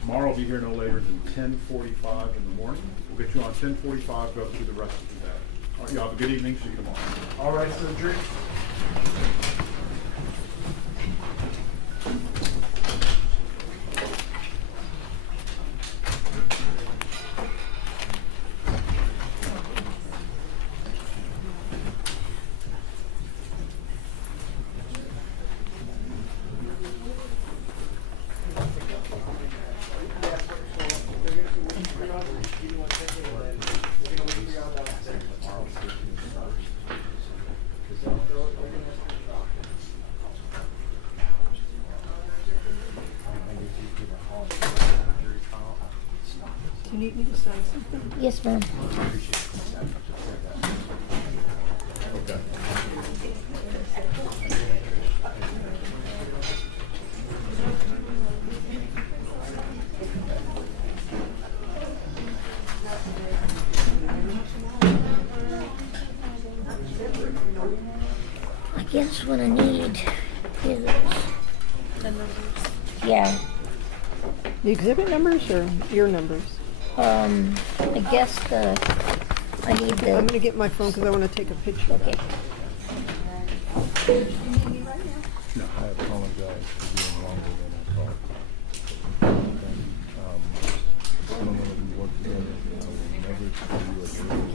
Tomorrow I'll be here no later than 10:45 in the morning. We'll get you on 10:45, go through the rest of the day. All right, you have a good evening, see you tomorrow. All right, so jury. You need me to sign something? Yes, ma'am. Okay. I guess what I need is, yeah, The exhibit numbers or your numbers? I guess I need I'm gonna the, get my phone because I want to take a picture. okay. No, I apologize for being longer than I thought. I don't know if we work together. I will never tell you a